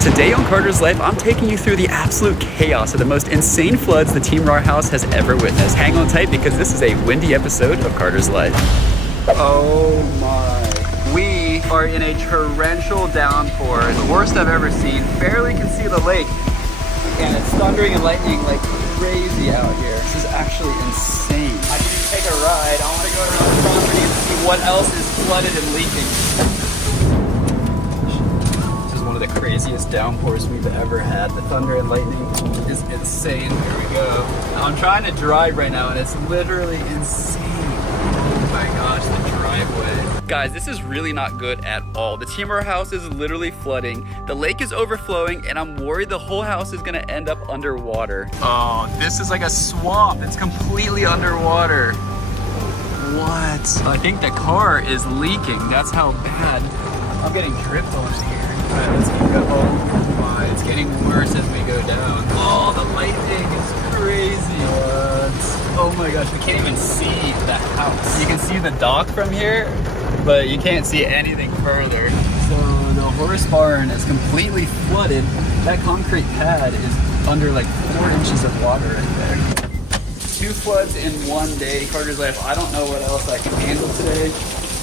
Today on Carter's Life, I'm taking you through the absolute chaos of the most insane floods the Team RAR house has ever witnessed. Hang on tight because this is a windy episode of Carter's Life. Oh my. We are in a torrential downpour, the worst I've ever seen. Barely can see the lake. And it's thundering and lightning like crazy out here. This is actually insane. I need to take a ride. I want to go around the property and see what else is flooded and leaking. One of the craziest downpours we've ever had. The thunder and lightning is insane. Here we go. I'm trying to drive right now and it's literally insane. Oh my gosh, the driveway. Guys, this is really not good at all. The Team RAR house is literally flooding. The lake is overflowing and I'm worried the whole house is gonna end up underwater. Oh, this is like a swamp. It's completely underwater. What? I think the car is leaking. That's how bad. I'm getting dripped on here. Alright, let's keep going. Oh my, it's getting worse as we go down. Oh, the lightning is crazy. What? Oh my gosh, we can't even see the house. You can see the dock from here, but you can't see anything further. So the horse barn is completely flooded. That concrete pad is under like 4 inches of water right there. 2 floods in one day. Carter's Life, I don't know what else I can handle today,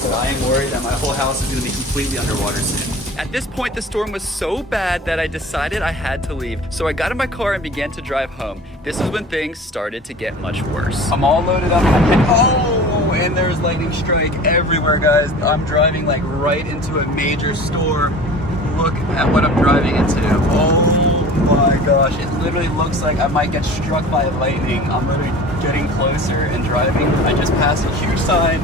but I am worried that my whole house is gonna be completely underwater soon. At this point, the storm was so bad that I decided I had to leave. So I got in my car and began to drive home. This is when things started to get much worse. I'm all loaded up. Oh, and there's lightning strike everywhere, guys. I'm driving like right into a major storm. Look at what I'm driving into. Oh my gosh, it literally looks like I might get struck by lightning. I'm literally getting closer and driving. I just passed a huge sign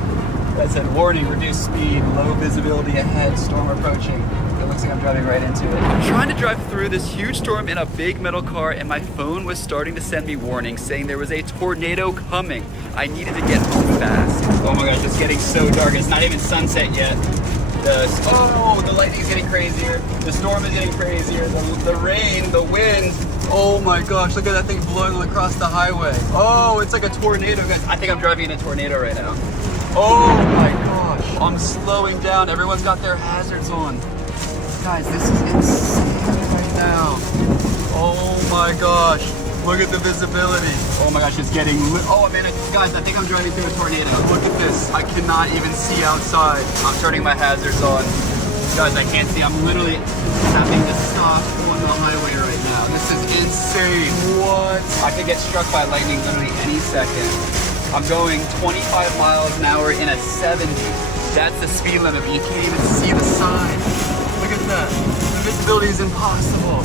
that said, warning, reduced speed, low visibility ahead, storm approaching. It looks like I'm driving right into it. I'm trying to drive through this huge storm in a big metal car and my phone was starting to send me warnings saying there was a tornado coming. I needed to get home fast. Oh my gosh, it's getting so dark. It's not even sunset yet. The lightning's getting crazier. The storm is getting crazier. The rain, the wind. Oh my gosh, look at that thing blowing across the highway. Oh, it's like a tornado, guys. I think I'm driving in a tornado right now. Oh my gosh, I'm slowing down. Everyone's got their hazards on. Guys, this is insane right now. Oh my gosh, look at the visibility. Oh my gosh, it's getting lit. Oh man, guys, I think I'm driving through a tornado. Look at this, I cannot even see outside. I'm turning my hazards on. Guys, I can't see, I'm literally having to stop on the highway right now. This is insane. What? I could get struck by lightning literally any second. I'm going 25 miles an hour in a 70. That's the speed limit, but you can't even see the sign. Look at that. The visibility is impossible.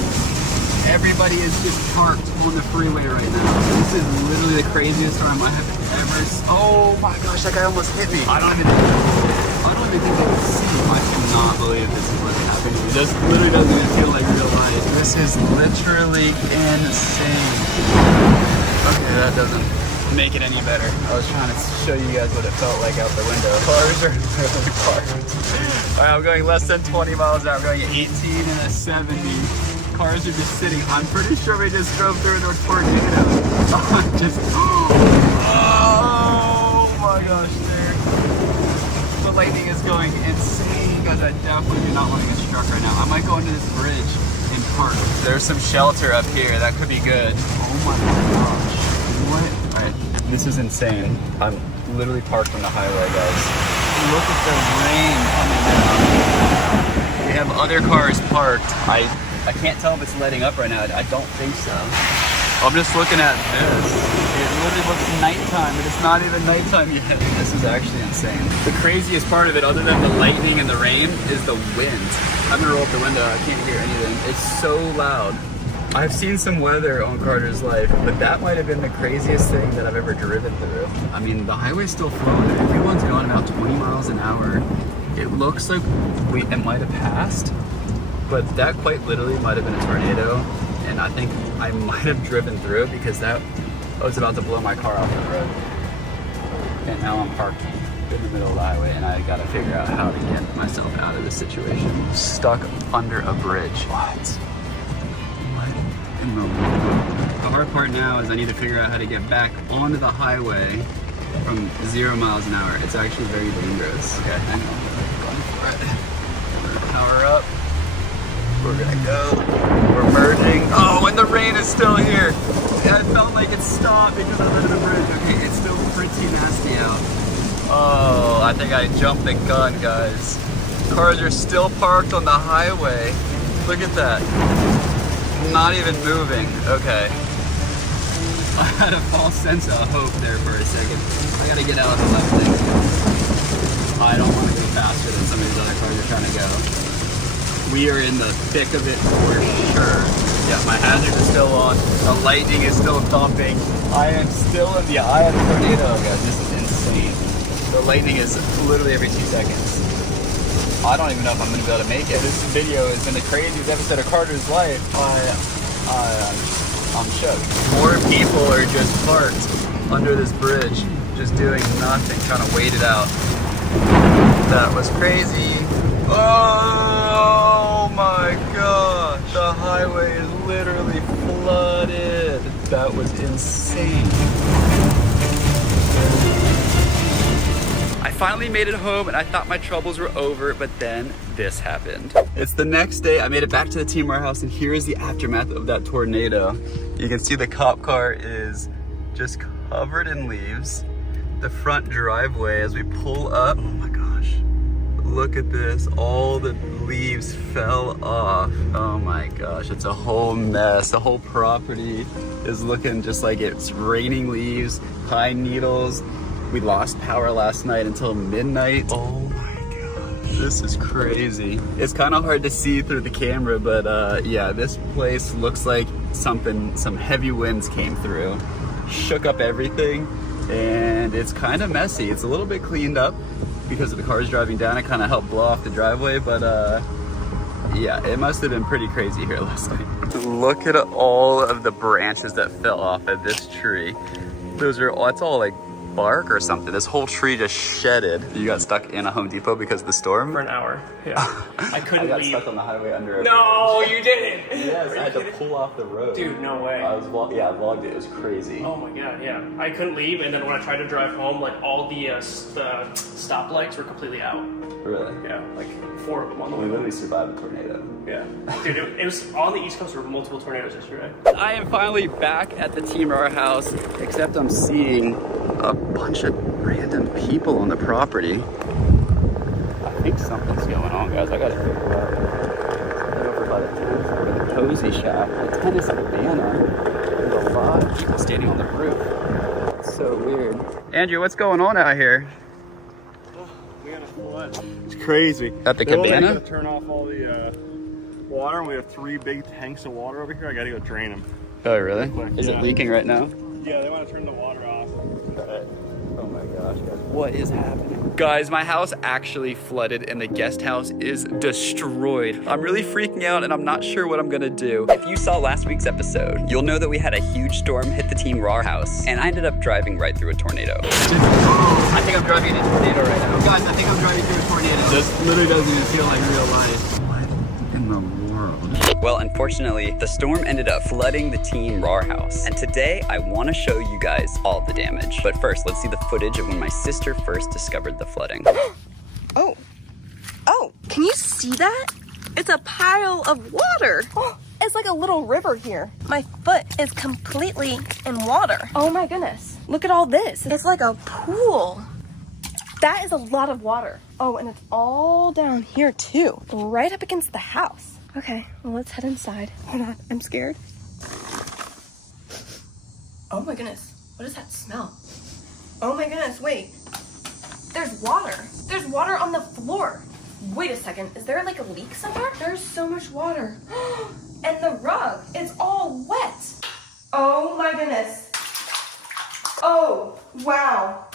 Everybody is just parked on the freeway right now. This is literally the craziest storm I have ever seen. Oh my gosh, that guy almost hit me. I don't even think they can see. I cannot believe this is what's happening. It just literally doesn't even feel like real life. This is literally insane. Okay, that doesn't make it any better. I was trying to show you guys what it felt like out the window. Cars are really cars. Alright, I'm going less than 20 miles an hour. I'm going 18 and a 70. Cars are just sitting. I'm pretty sure we just drove through a tornado. Oh my gosh, there. The lightning is going insane. Guys, I definitely do not want to get struck right now. I might go into this bridge and park. There's some shelter up here. That could be good. Oh my gosh. What? Alright, this is insane. I'm literally parked on the highway, guys. Look at the rain coming down. We have other cars parked. I can't tell if it's letting up right now. I don't think so. I'm just looking at this. It literally looks nighttime, but it's not even nighttime yet. This is actually insane. The craziest part of it, other than the lightning and the rain, is the wind. I'm gonna roll up the window. I can't hear anything. It's so loud. I've seen some weather on Carter's Life, but that might have been the craziest thing that I've ever driven through. I mean, the highway's still flowing. Everyone's going about 20 miles an hour. It looks like it might have passed, but that quite literally might have been a tornado, and I think I might have driven through it because I was about to blow my car off the road. And now I'm parked in the middle of the highway, and I gotta figure out how to get myself out of this situation. Stuck under a bridge. What? The hard part now is I need to figure out how to get back onto the highway from 0 miles an hour. It's actually very dangerous. Okay, hang on. Going for it. Power up. We're gonna go. We're merging. Oh, and the rain is still here. I felt like it stopped because I'm under the bridge. Okay, it's still pretty nasty out. Oh, I think I jumped the gun, guys. Cars are still parked on the highway. Look at that. Not even moving. Okay. I had a false sense of hope there for a second. I gotta get out of the left lane. I don't want to go faster than some of these other cars are trying to go. We are in the thick of it for sure. Yeah, my hazard is still on. The lightning is still thumping. I am still in the eye of the tornado, guys. This is insane. The lightning is literally every 2 seconds. I don't even know if I'm going to be able to make it. This video has been the craziest episode of Carter's life. I'm shook. More people are just parked under this bridge, just doing nothing, trying to wait it out. That was crazy. Oh my gosh, the highway is literally flooded. That was insane. I finally made it home and I thought my troubles were over, but then this happened. It's the next day. I made it back to the Team RAR house and here is the aftermath of that tornado. You can see the cop car is just covered in leaves. The front driveway as we pull up, oh my gosh, look at this. All the leaves fell off. Oh my gosh, it's a whole mess. The whole property is looking just like it's raining leaves, pine needles. We lost power last night until midnight. Oh my gosh, this is crazy. It's kind of hard to see through the camera, but yeah, this place looks like some heavy winds came through, shook up everything, and it's kind of messy. It's a little bit cleaned up because of the cars driving down. It kind of helped blow off the driveway, but yeah, it must have been pretty crazy here last night. Look at all of the branches that fell off of this tree. Those are, that's all like bark or something. This whole tree just shedded. You got stuck in a Home Depot because of the storm? For an hour, yeah. I couldn't leave. I got stuck on the highway under a No, you didn't! Yes, I had to pull off the road. Dude, no way. I vlogged it. It was crazy. Oh my god, yeah. I couldn't leave, and then when I tried to drive home, like all the stop lights were completely out. Really? Yeah, like 4 of them on the way. We literally survived the tornado. Yeah. Dude, it was on the East Coast. There were multiple tornadoes yesterday. I am finally back at the Team RAR house, except I'm seeing a bunch of random people on the property. I think something's going on, guys. I gotta figure out. Head over by the cozy shop, the tennis cabana. There's a lot of people standing on the roof. It's so weird. Andrew, what's going on out here? We got a flood. It's crazy. At the cabana? I gotta turn off all the water, and we have 3 big tanks of water over here. I gotta go drain them. Oh, really? Is it leaking right now? Yeah, they want to turn the water off. Oh my gosh, guys. What is happening? Guys, my house actually flooded and the guest house is destroyed. I'm really freaking out and I'm not sure what I'm gonna do. If you saw last week's episode, you'll know that we had a huge storm hit the Team RAR house and I ended up driving right through a tornado. I think I'm driving into a tornado right now. Guys, I think I'm driving through a tornado. This literally doesn't even feel like real life. What in the world? Well, unfortunately, the storm ended up flooding the Team RAR house. And today, I want to show you guys all the damage. But first, let's see the footage of when my sister first discovered the flooding. Oh, can you see that? It's a pile of water. Oh, it's like a little river here. My foot is completely in water. Oh my goodness. Look at all this. It's like a pool. That is a lot of water. Oh, and it's all down here too, right up against the house. Okay, well, let's head inside. Hold on, I'm scared. Oh my goodness, what does that smell? Oh my goodness, wait. There's water. There's water on the floor. Wait a second, is there like a leak somewhere? There's so much water. And the rug is all wet. Oh my goodness. Oh, wow.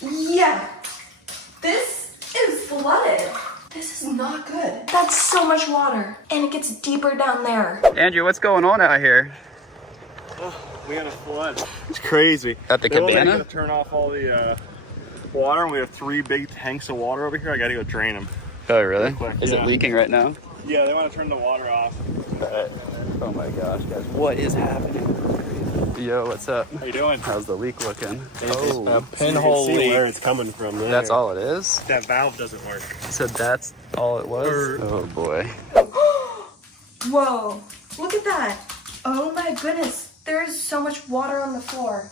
Yeah, this is flooded. This is not good. That's so much water. And it gets deeper down there. Andrew, what's going on out here? Oh, we got a flood. It's crazy. At the cabana? I gotta turn off all the water, and we have 3 big tanks of water over here. I gotta go drain them. Oh, really? Is Yeah. it leaking right now? Yeah, they want to turn the water off. Oh my gosh, guys. What is happening? Yo, what's up? How you doing? How's the leak looking? A pinhole leak. Where it's coming from there. That's all it is? That valve doesn't work. So that's all it was? Oh boy. Whoa, look at that. Oh my goodness, there is so much water on the floor.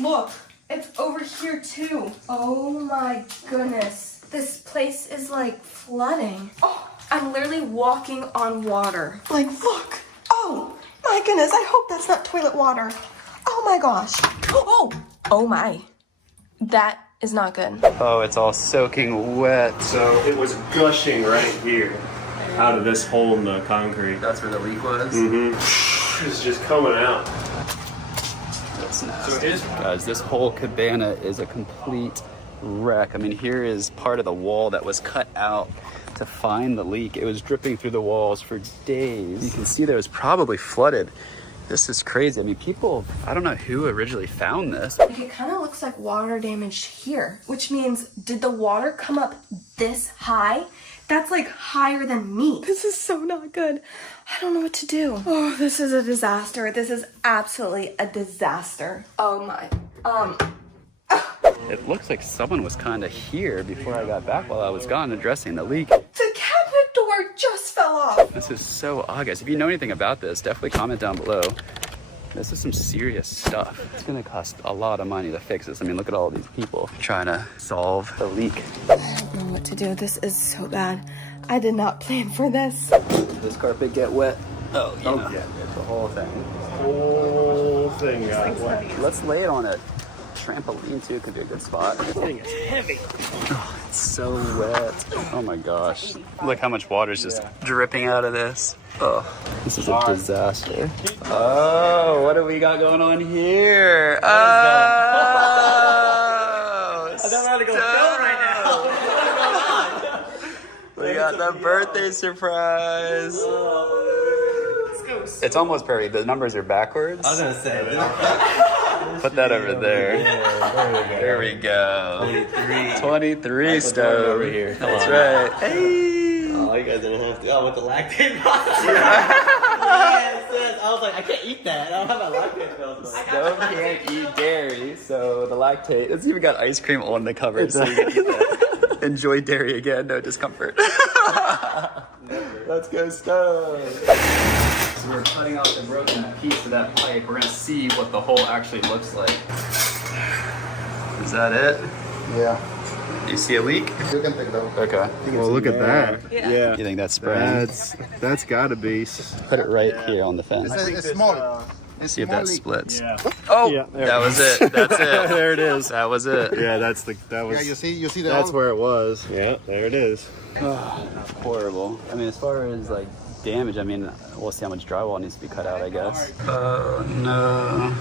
Look, it's over here too. Oh my goodness. This place is like flooding. Oh, I'm literally walking on water. Like, look. Oh my goodness, I hope that's not toilet water. Oh my gosh. Oh my. That is not good. Oh, it's all soaking wet. So it was gushing right here out of this hole in the concrete. That's where the leak was? Mm-hmm. It's just coming out. That's nasty. Guys, this whole cabana is a complete wreck. I mean, here is part of the wall that was cut out to find the leak. It was dripping through the walls for days. You can see that it was probably flooded. This is crazy. I mean, people, I don't know who originally found this. Like, it kind of looks like water damage here, which means, did the water come up this high? That's like higher than me. This is so not good. I don't know what to do. Oh, this is a disaster. This is absolutely a disaster. Oh my. It looks like someone was kind of here before I got back while I was gone addressing the leak. The cabinet door just fell off. This is so odd, guys. If you know anything about this, definitely comment down below. This is some serious stuff. It's gonna cost a lot of money to fix this. I mean, look at all these people trying to solve the leak. I don't know what to do. This is so bad. I did not plan for this. Did this carpet get wet? Oh, yeah. It's the whole thing. Whole thing got wet. Let's lay it on a trampoline too, could be a good spot. This thing is heavy. Oh, it's so wet. Oh my gosh. Look how much water is just dripping out of this. Oh, this is a disaster. Oh, what do we got going on here? Oh, I don't know how to go film right now. we got the birthday surprise. It's almost perfect. The numbers are backwards. I was gonna say. Put that over there. There we go. 23 stove. Over here. That's right. Hey. Oh, you guys didn't have to. Oh, with the lactate box. Yes. I was like, I can't eat that. I don't have a lactate box. Stove can't eat dairy, so the lactate. It's even got ice cream on the cover, so you can eat that. Enjoy dairy again, no discomfort. Let's go, Stove. So we're cutting out the broken piece of that pipe. We're gonna see what the hole actually looks like. Is that it? Yeah. Do you see a leak? You can take it out. Okay. Well, look at that. Yeah. You think that's spraying? That's gotta be. Put it right here on the fence. It's small. Let's see if that splits. Yeah. Oh, Yeah, there that it was it. That's it. There it is. That was it. Yeah, that was. Yeah, you see the That's hole? where it was. Yeah, there it is. Horrible. I mean, as far as like damage, I mean, we'll see how much drywall needs to be cut out, I guess. Oh no.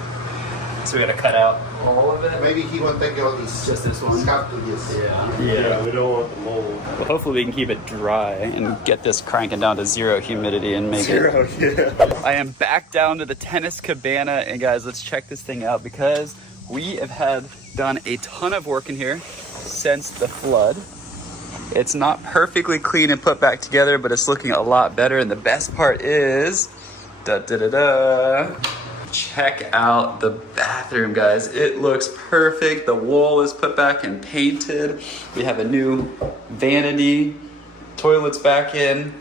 So we gotta cut out all of it? Maybe he won't take all this. Just this one? Scalp to this. Yeah, we don't want the mold. Well, hopefully we can keep it dry and get this cranking down to zero humidity and make it. Yeah. I am back down to the tennis cabana, and guys, let's check this thing out because we have done a ton of work in here since the flood. It's not perfectly clean and put back together, but it's looking a lot better. And the best part is, check out the bathroom, guys. It looks perfect. The wall is put back and painted. We have a new vanity. Toilet's back in.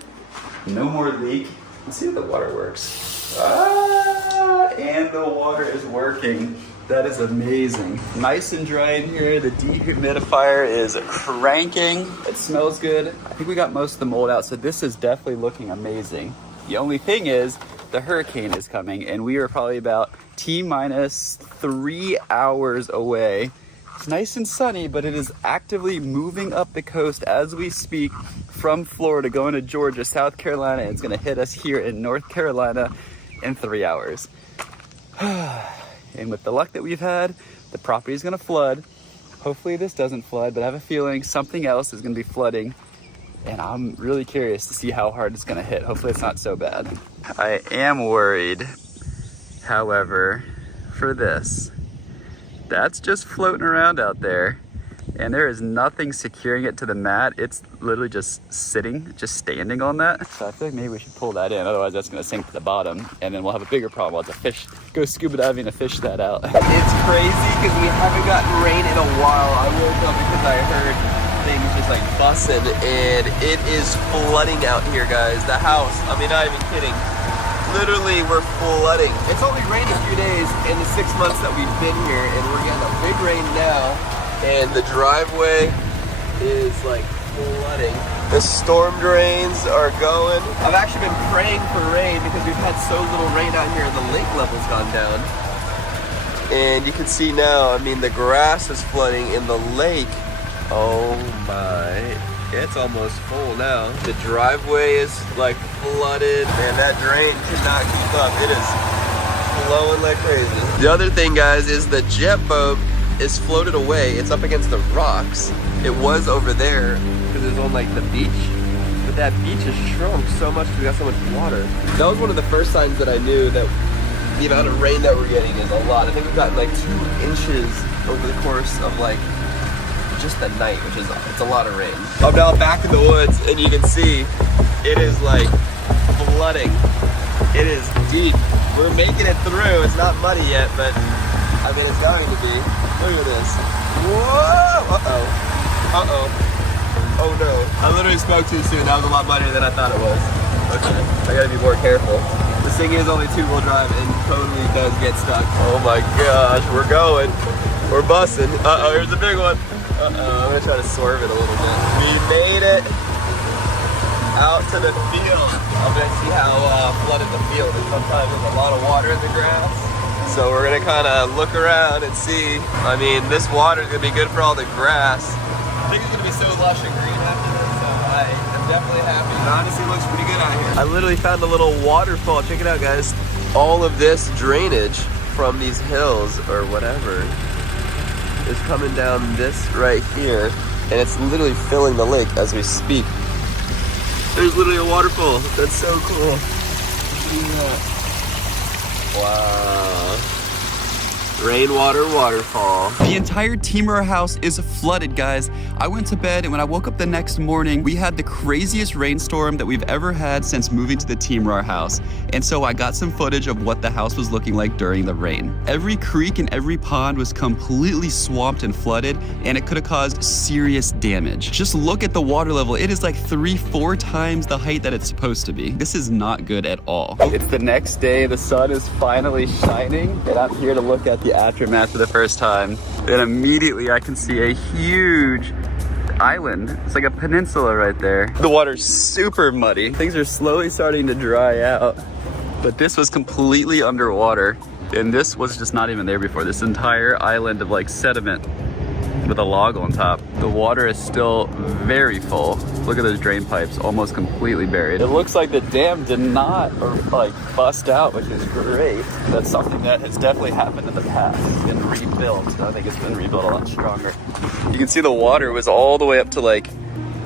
No more leak. Let's see if the water works. And the water is working. That is amazing. Nice and dry in here. The dehumidifier is cranking. It smells good. I think we got most of the mold out, so this is definitely looking amazing. The only thing is, the hurricane is coming, and we are probably about T-minus 3 hours away. It's nice and sunny, but it is actively moving up the coast as we speak from Florida, going to Georgia, South Carolina. It's gonna hit us here in North Carolina in 3 hours. And with the luck that we've had, the property is gonna flood. Hopefully this doesn't flood, but I have a feeling something else is gonna be flooding. And I'm really curious to see how hard it's gonna hit. Hopefully it's not so bad. I am worried, however, for this. That's just floating around out there, and there is nothing securing it to the mat. It's literally just sitting, just standing on that. So I feel like maybe we should pull that in, otherwise that's gonna sink to the bottom, and then we'll have a bigger problem. We'll have to fish, go scuba diving to fish that out. It's crazy because we haven't gotten rain in a while. I woke up because I heard things just like busting, and it is flooding out here, guys. The house, I mean, not even kidding. Literally, we're flooding. It's only rained a few days in the 6 months that we've been here, and we're getting a big rain now. And the driveway is like flooding. The storm drains are going. I've actually been praying for rain because we've had so little rain out here, the lake level's gone down. And you can see now, I mean, the grass is flooding in the lake. Oh my, it's almost full now. The driveway is like flooded. Man, that drain cannot keep up. It is flowing like crazy. The other thing, guys, is the jet boat is floated away. It's up against the rocks. It was over there because it was on like the beach. But that beach has shrunk so much because we got so much water. That was one of the first signs that I knew that the amount of rain that we're getting is a lot. I think we've gotten like 2 inches over the course of like just the night, which is, it's a lot of rain. I'm now back in the woods and you can see it is like flooding. It is deep. We're making it through. It's not muddy yet, but I mean, it's going to be. Look at this. Whoa! Uh-oh. Uh-oh. Oh no. I literally spoke too soon. That was a lot muddier than I thought it was. Okay. I gotta be more careful. This thing is only 2-wheel drive and totally does get stuck. Oh my gosh, we're going. We're busting. Uh-oh, here's a big one. Uh-oh, I'm gonna try to swerve it a little bit. We made it out to the field. I'm gonna see how flooded the field is. Sometimes there's a lot of water in the grass. So we're gonna kind of look around and see. I mean, this water is gonna be good for all the grass. I think it's gonna be so lush and green after this, so I am definitely happy. It honestly looks pretty good out here. I literally found a little waterfall. Check it out, guys. All of this drainage from these hills or whatever is coming down this right here, and it's literally filling the lake as we speak. There's literally a waterfall. That's so cool. Wow. Rainwater waterfall. The entire Team RAR house is flooded, guys. I went to bed, and when I woke up the next morning, we had the craziest rainstorm that we've ever had since moving to the Team RAR house. And so I got some footage of what the house was looking like during the rain. Every creek and every pond was completely swamped and flooded, and it could have caused serious damage. Just look at the water level. It is like 3-4 times the height that it's supposed to be. This is not good at all. It's the next day. The sun is finally shining, and I'm here to look at the aftermath for the first time. And immediately I can see a huge island. It's like a peninsula right there. The water's super muddy. Things are slowly starting to dry out, but this was completely underwater, and this was just not even there before. This entire island of like sediment with a log on top. The water is still very full. Look at those drain pipes, almost completely buried. It looks like the dam did not like bust out, which is great. That's something that has definitely happened in the past. It's been rebuilt. I think it's been rebuilt a lot stronger. You can see the water was all the way up to like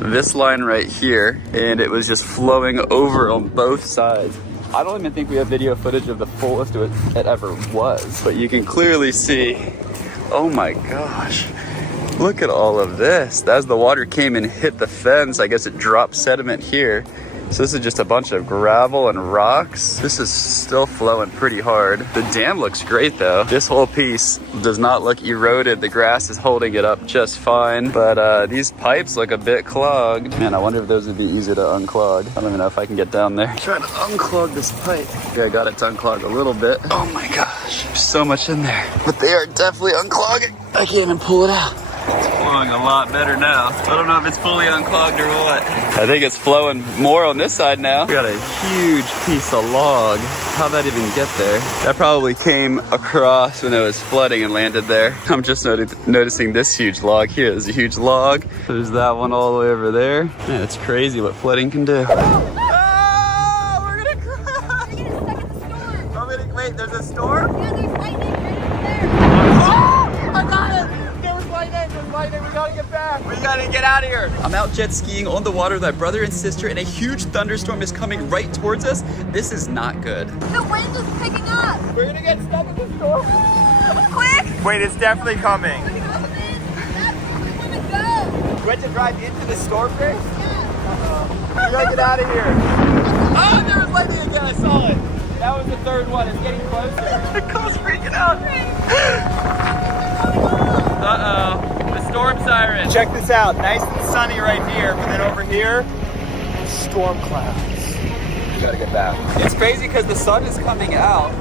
this line right here, and it was just flowing over on both sides. I don't even think we have video footage of the fullest it ever was, but you can clearly see, oh my gosh. Look at all of this. As the water came and hit the fence, I guess it dropped sediment here. So this is just a bunch of gravel and rocks. This is still flowing pretty hard. The dam looks great though. This whole piece does not look eroded. The grass is holding it up just fine. But these pipes look a bit clogged. Man, I wonder if those would be easy to unclog. I don't even know if I can get down there. Trying to unclog this pipe. Yeah, I got it to unclog a little bit. Oh my gosh, there's so much in there. But they are definitely unclogging. I can't even pull it out. It's flowing a lot better now. I don't know if it's fully unclogged or what. I think it's flowing more on this side now. We got a huge piece of log. How'd that even get there? That probably came across when it was flooding and landed there. I'm just noticing this huge log here. There's a huge log. There's that one all the way over there. Man, it's crazy what flooding can do. Oh, we're gonna crash! We're gonna get stuck at the storm. Oh, wait, there's a storm? Yeah, there's lightning right over there. Oh, I got it! There's lightning, we gotta get back. We gotta get out of here. I'm out jet skiing on the water with my brother and sister, and a huge thunderstorm is coming right towards us. This is not good. The wind is picking up. We're gonna get stuck in the storm. Quick! Wait, it's definitely coming. That's where we want to go. We have to drive into the storm first? Yeah. We gotta get out of here. Oh, there was lightning again, I saw it. That was the third one, it's getting closer. The car's freaking out. Uh-oh. The storm siren. Check this out, nice and sunny right here, but then over here, storm clouds. We gotta get back. It's crazy because the sun is coming out,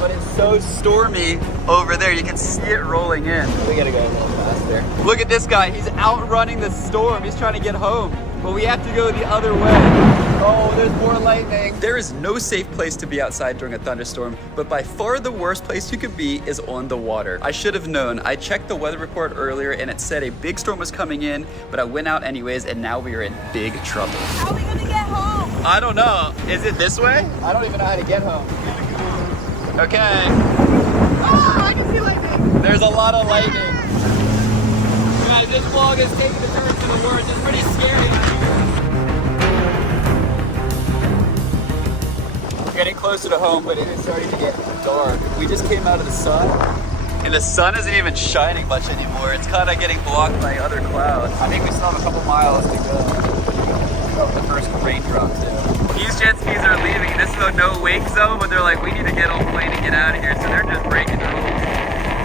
but it's so stormy over there. You can see it rolling in. We gotta go a little faster. Look at this guy. He's outrunning the storm. He's trying to get home, but we have to go the other way. Oh, there's more lightning. There is no safe place to be outside during a thunderstorm, but by far the worst place you could be is on the water. I should have known. I checked the weather report earlier and it said a big storm was coming in, but I went out anyways, and now we are in big trouble. How are we gonna get home? I don't know. Is it this way? I don't even know how to get home. Okay. Oh, I can see lightning. There's a lot of lightning. Guys, this vlog is taking a turn for the worse. It's pretty scary out here. We're getting closer to home, but it is starting to get dark. We just came out of the sun, and the sun isn't even shining much anymore. It's kind of getting blocked by other clouds. I think we still have a couple miles to go. Oh, the first raindrops in. These jet skis are leaving. This is a no-wake zone, but they're like, we need to get on the plane and get out of here. So they're just breaking the rules,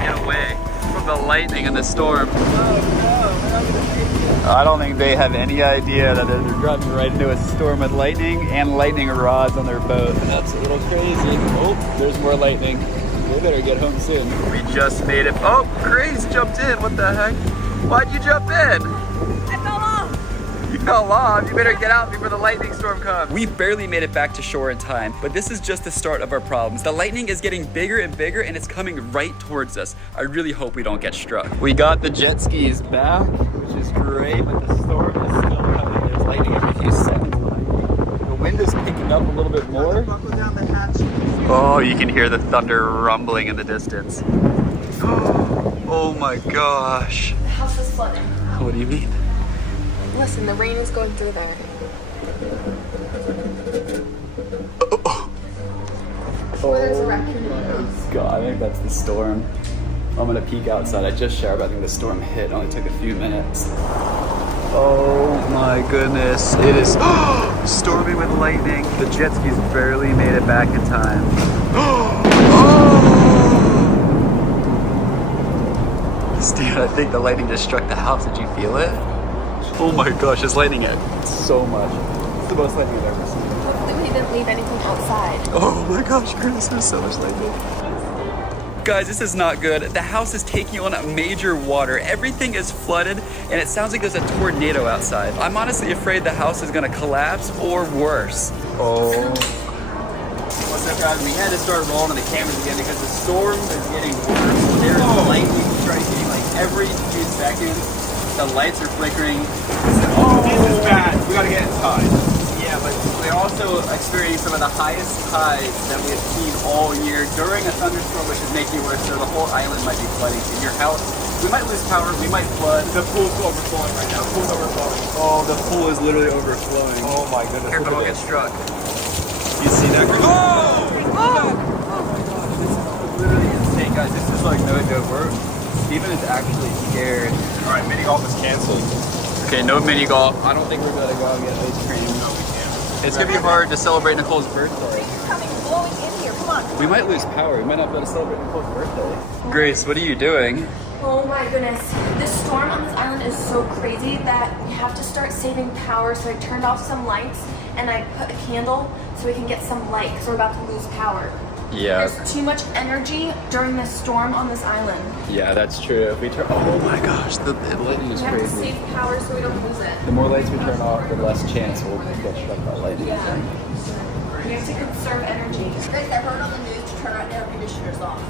get away from the lightning and the storm. I don't think they have any idea that they're driving right into a storm with lightning and lightning rods on their boat. That's a little crazy. Oh, there's more lightning. We better get home soon. We just made it. Oh, Grace jumped in. What the heck? Why'd you jump in? I fell off. You fell off. You better get out before the lightning storm comes. We barely made it back to shore in time, but this is just the start of our problems. The lightning is getting bigger and bigger, and it's coming right towards us. I really hope we don't get struck. We got the jet skis back, which is great, but the storm is still coming. There's lightning every few seconds. The wind is picking up a little bit more. Oh, you can hear the thunder rumbling in the distance. Oh my gosh. The house is flooding. What do you mean? Listen, the rain is going through there. Oh, there's a raccoon in the house. God, I think that's the storm. I'm gonna peek outside. I just showered, but I think the storm hit. It only took a few minutes. Oh my goodness. It is storming with lightning. The jet skis barely made it back in time. Steve, I think the lightning just struck the house. Did you feel it? Oh my gosh, it's lightning it so much. It's the most lightning I've ever seen. Hopefully we didn't leave anything outside. Oh my gosh, Chris, there's so much lightning. Guys, this is not good. The house is taking on major water. Everything is flooded, and it sounds like there's a tornado outside. I'm honestly afraid the house is gonna collapse or worse. Oh. What's up, guys? We had to start rolling the cameras again because the storm is getting worse. There is lightning striking like every few seconds. The lights are flickering. Oh, this is bad. We gotta get inside. Yeah, but we're also experiencing some of the highest tides that we have seen all year during a thunderstorm, which is making it worse. So the whole island might be flooding. In your house, we might lose power, we might flood. The pool's overflowing right now. The pool's overflowing. Oh, the pool is literally overflowing. Oh my goodness. Careful, don't get struck. You see that? Oh! Oh my god, this is literally insane, guys. This is like no joke. Steven is actually scared. All right, mini golf is canceled. Okay, no mini golf. I don't think we're gonna go and get ice cream. No, we can't. It's gonna be hard to celebrate Nicole's birthday. It's coming blowing in here. Come on. We might lose power. We might not be able to celebrate Nicole's birthday. Grace, what are you doing? Oh my goodness. This storm on this island is so crazy that we have to start saving power. So I turned off some lights and I put a candle so we can get some light because we're about to lose power. Yeah. There's too much energy during this storm on this island. Yeah, that's true. If we turn, oh my gosh, the lightning is We have to crazy. save power so we don't lose it. The more lights we turn off, the less chance we'll get struck by lightning. Yeah. We have to conserve energy. Grace, I heard on the news to turn our air conditioners off.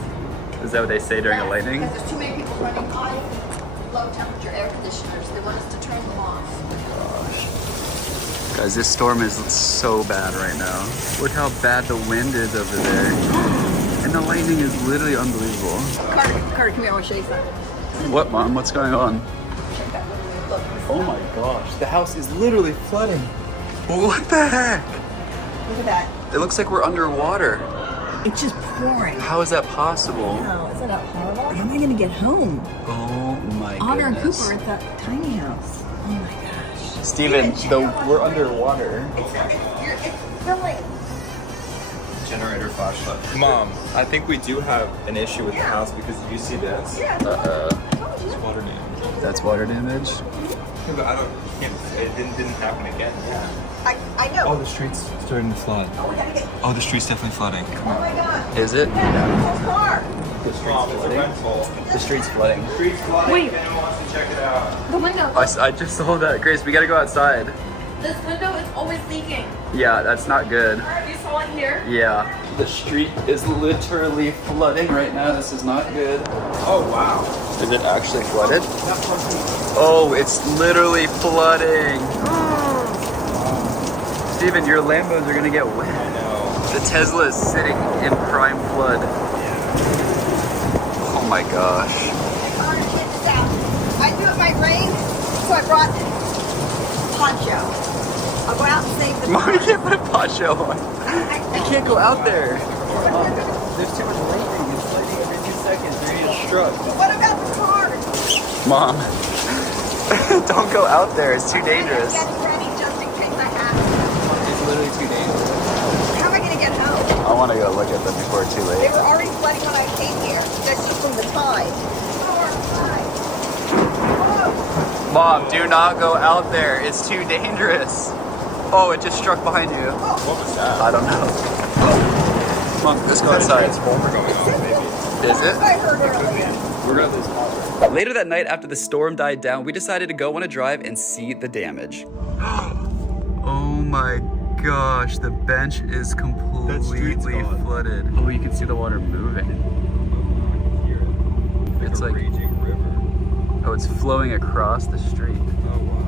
Is that what they say during a lightning? Because there's too many people running high, low temperature air conditioners. They want us to turn them off. Guys, this storm is so bad right now. Look how bad the wind is over there. And the lightning is literally unbelievable. Carter, come here. I want to show you something. What, Mom? What's going on? Check that. Look. Oh my gosh, the house is literally flooding. What the heck? Look at that. It looks like we're underwater. It's just pouring. How is that possible? Oh, isn't that horrible? How am I going to get home? Oh my Otter and goodness. Cooper at that tiny house. Oh my gosh. Steven, we're underwater. It's filling. Generator flashlight. Mom, I think we do have an issue with the house because you see this. Yeah. too? Water damage. That's water damage. Yeah, but it didn't happen again. Yeah. I know. Oh, the street's starting to flood. Oh, we gotta get. Oh, the street's definitely flooding. Oh my god. Is it? Yeah, car. The street's flooding. The street's flooding. Street's flooding. Wait. If anyone wants to check it out. The window. I just saw that. Grace, we gotta go outside. This window is always leaking. Yeah, that's not good. You saw it here? Yeah. The street is literally flooding right now. This is not good. Oh, wow. Is it actually flooded? Oh, it's literally flooding. Steven, your Lambos are gonna get wet. I know. The Tesla is sitting in prime flood. Oh my gosh. It's hard to get this out. I knew it might rain, so I brought poncho. I'll go out and save the Mom, you can't put a poncho on. You can't go out there. Mom, There's too much lightning. It's lightning every 2 seconds. You're gonna get struck. what about the car? Mom, don't go out there. It's too dangerous. I'm getting ready just in case I have to. It's literally too dangerous. How am I going to get home? I want to go look at them before it's too They late. were already flooding when I came here. That's just from the tide. Oh, Mom, do not go out there. It's too dangerous. Oh, it just struck behind you. What was that? I don't know. Mom, let's go outside. Transformer going on, maybe. Is it? I heard earlier. We're gonna lose power. Later that night, after the storm died down, we decided to go on a drive and see the damage. Oh my gosh, the bench is completely flooded. Oh, you can see the water moving. It's like, raging river. oh, it's flowing across the street. Oh, wow.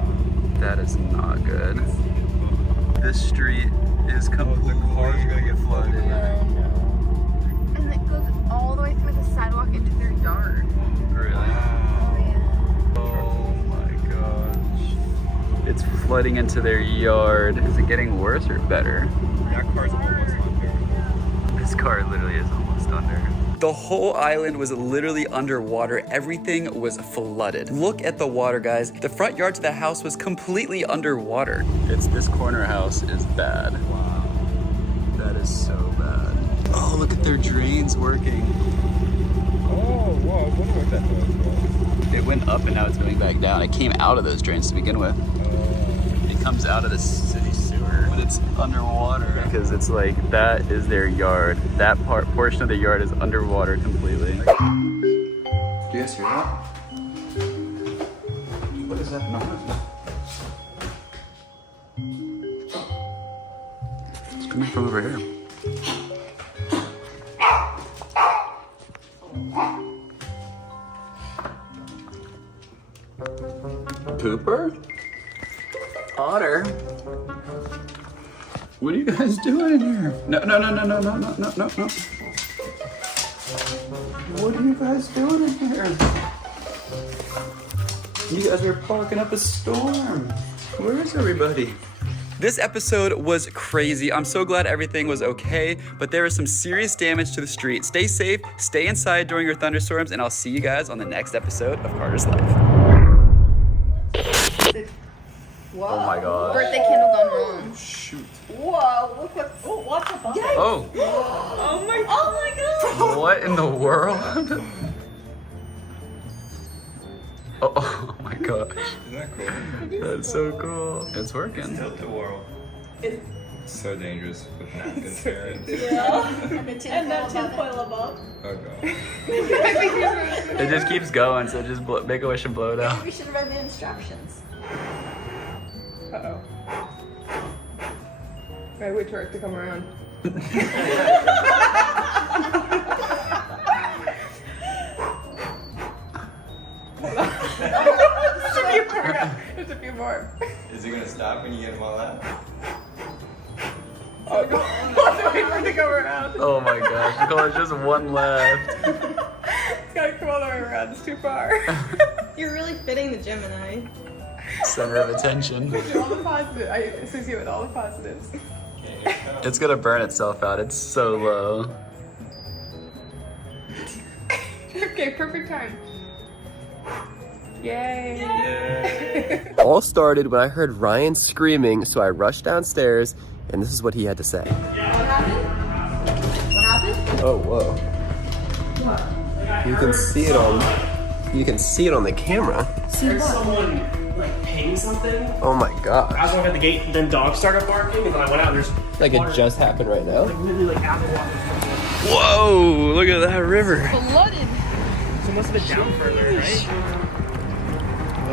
That is not good. This street is completely cars are gonna get flooded. And it goes all the way through the sidewalk into their yard. Really? Oh my gosh. It's flooding into their yard. Is it getting worse or better? That car's almost under. This car literally is almost under. The whole island was literally underwater. Everything was flooded. Look at the water, guys. The front yard to the house was completely underwater. This corner house is bad. Wow. That is so bad. Oh, look at their drains working. Oh, whoa, I wonder what that noise was. It went up and now it's going back down. It came out of those drains to begin with. It comes out of the city sewer, but it's underwater because it's like that is their yard. That portion of the yard is underwater completely. Do you guys hear that? What is that noise? It's coming from over here. Pooper? Otter? What are you guys doing in here? No. What are you guys doing in here? You guys are parking up a storm. Where is everybody? This episode was crazy. I'm so glad everything was okay, but there is some serious damage to the street. Stay safe, stay inside during your thunderstorms, and I'll see you guys on the next episode of Carter's Life. Whoa. Oh my god. Birthday candle gone wrong. Shoot. Whoa, look what. Oh, what the fuck? Oh. Oh my god. What in the world? Oh my gosh. Isn't that cool? That's so cool. It's working. Tilt the world. It's so dangerous with napkins parents. And that tinfoil above. Oh god. It just keeps going, so just make a wish and blow it out. We should have read the instructions. Uh-oh. Gotta wait for it to come around. There's a few more. Is it gonna stop when you get them all out? Oh, no. Wait for it to come around. Oh my gosh, Nicole, there's just one left. It's gotta come all the way around. It's too far. You're really fitting the Gemini. Center of attention. All the positives. I associate with all the positives. It's gonna burn itself out. It's so low. Okay, perfect time. Yay. All started when I heard Ryan screaming, so I rushed downstairs, and this is what he had to say. What happened? What happened? Oh, whoa. What? You can see it on you can see it on the camera. There's someone like paying something. Oh my god. I was walking at the gate, and then dogs started barking, and then I went out. And there's Like water, it just happened right now. like literally like out of the water. Whoa, look at that river. Flooded. So it must have been down further, right?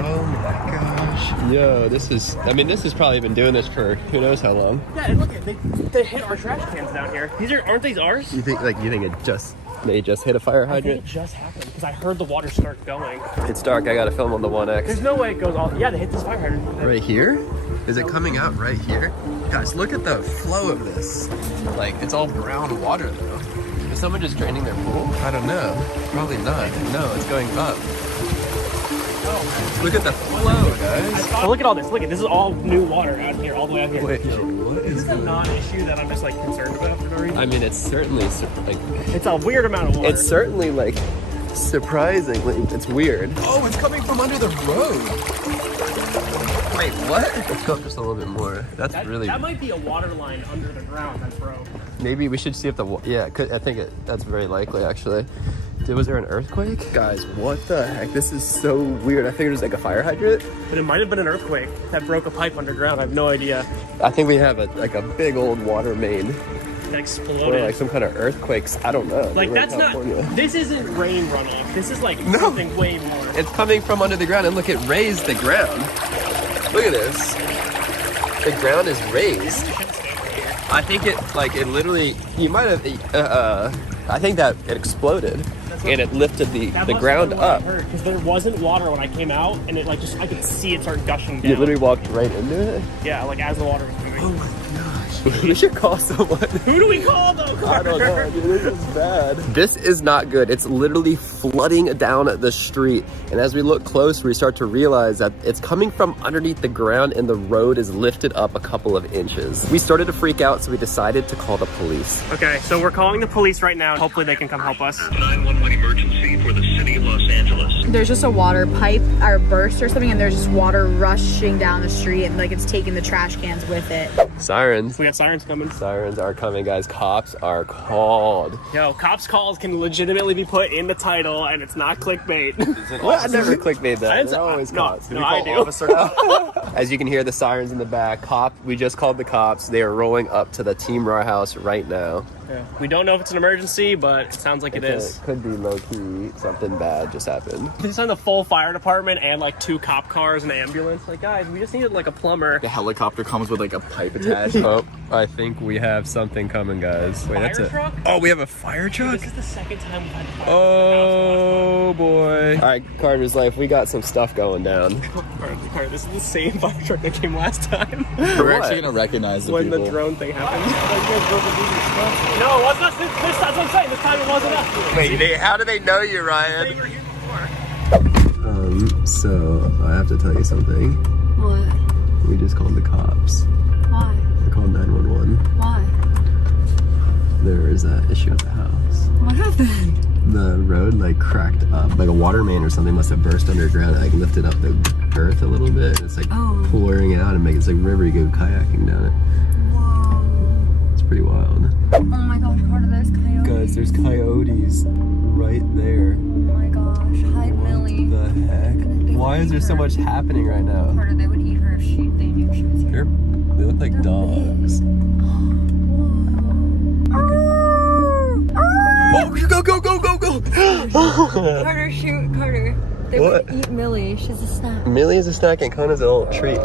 Oh my gosh. Yo, this is probably been doing this for who knows how long. Yeah, and look, they hit our trash cans down here. Aren't these ours? You think they just hit a fire I think hydrant? it just happened because I heard the water start going. It's dark, I gotta film on the 1X. There's no way it goes all. Yeah, they hit this fire hydrant. Right here? Is it coming out right here? Guys, look at the flow of this. Like, it's all brown water though. Is someone just draining their pool? I don't know. Probably not. No, it's going up. Look at the flow, guys. Oh, look at all this. Look at this is all new water out here, all the way out here. Wait, what Is is this a non-issue that I'm just like concerned about for no reason? I mean, it's certainly like It's a weird amount of water. it's certainly like surprisingly it's weird. Oh, it's coming from under the road. Wait, what? Let's go up just a little bit more. That might be a water line under the ground that broke. Maybe we should see if I think that's very likely actually. Was there an earthquake? Guys, what the heck? This is so weird. I figured it was like a fire hydrant. But it might have been an earthquake that broke a pipe underground. I have no idea. I think we have a big old water main. That exploded. Or like some kind of earthquakes. I don't know. Like We're in that's California. not. This isn't rain runoff. This is like something way more. It's coming from under the ground, and look, it raised the ground. Look at this. The ground is raised. I think it literally, you might have, I think that it exploded and it lifted the ground up. Because there wasn't water when I came out, and it like just, I could see it start gushing down. You literally walked right into it? Yeah, like as the water was moving. Oh my gosh. We should call someone. Who do we call though, Carter? I don't know, dude, this is bad. This is not good. It's literally flooding down the street. And as we look close, we start to realize that it's coming from underneath the ground and the road is lifted up a couple of inches. We started to freak out, so we decided to call the police. Okay, so we're calling the police right now. Hopefully they can come help us. 911 emergency for the city of Los Angeles. There's just a water pipe or burst or something, and there's just water rushing down the street, and like it's taking the trash cans with it. Sirens. We got sirens coming. Sirens are coming, guys. Cops are called. Yo, cops calls can legitimately be put in the title, and it's not clickbait. What? I never clickbait that. They're always no, cops. no, I do. Officer now? As you can hear the sirens in the back, we just called the cops. They are rolling up to the Team RAR house right now. Yeah. We don't know if it's an emergency, but it sounds like it is. It could be low-key. Something bad just happened. They sent the full fire department and like 2 cop cars and an ambulance. Like, guys, we just needed like a plumber. The helicopter comes with like a pipe attached. Oh, I think we have something coming, guys. Wait, Fire truck? Oh, we have a fire truck? This is the second time we've had a fire Oh, boy. All right, Carter's Life, we got some stuff going down. Carter, this is the same fire truck that came last time. We're actually gonna recognize the when people. the drone thing happened. No, it wasn't us. That's what I'm saying. This time it wasn't us. Wait, how do they know you, Ryan? You were here before. So I have to tell you something. What? We just called the cops. Why? I called 911. Why? There is an issue at the house. What happened? The road like cracked up, like a water main or something must have burst underground. Like lifted up the earth a little bit. It's like pouring out and making it's like river. You go kayaking down it. Whoa. It's pretty wild. Oh my gosh, Carter, there's coyotes. Guys, there's coyotes right there. Oh my gosh, hi Millie. What the heck? Why is there so much happening right now? Carter, they would eat her if they knew she was here. They look like dogs. Oh, go! Carter, shoot, Carter. They would eat Millie. She's a snack. Millie is a snack and Kona's a little treat.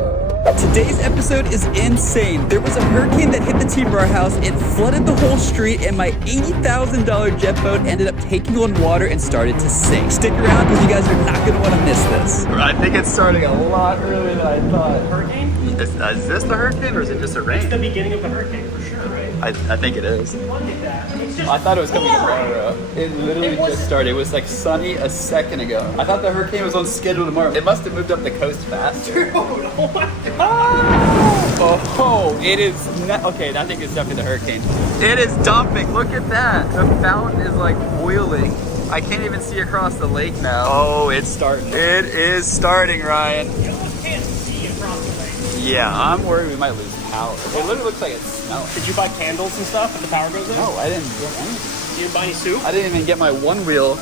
Today's episode is insane. There was a hurricane that hit the Team RAR house. It flooded the whole street, and my $80,000 jet boat ended up taking on water and started to sink. Stick around because you guys are not going to want to miss this. I think it's starting a lot earlier than I thought. Hurricane? Is this the hurricane or is it just a rain? It's the beginning of the hurricane for sure, right? I think it is. When did that? It's just I thought it was coming tomorrow. It literally just started. It was like sunny a second ago. I thought the hurricane was on schedule tomorrow. It must have moved up the coast faster. oh my god. Oh, it is okay, I think it's definitely the hurricane. It is dumping. Look at that. The fountain is like boiling. I can't even see across the lake now. Oh, it's starting. It is starting, Ryan. You almost can't see across the lake. Yeah, I'm worried we might lose power. It literally looks like it's smelling. Did you buy candles and stuff if the power goes in? No, I didn't get anything. You didn't buy any soup? I didn't even get my one wheel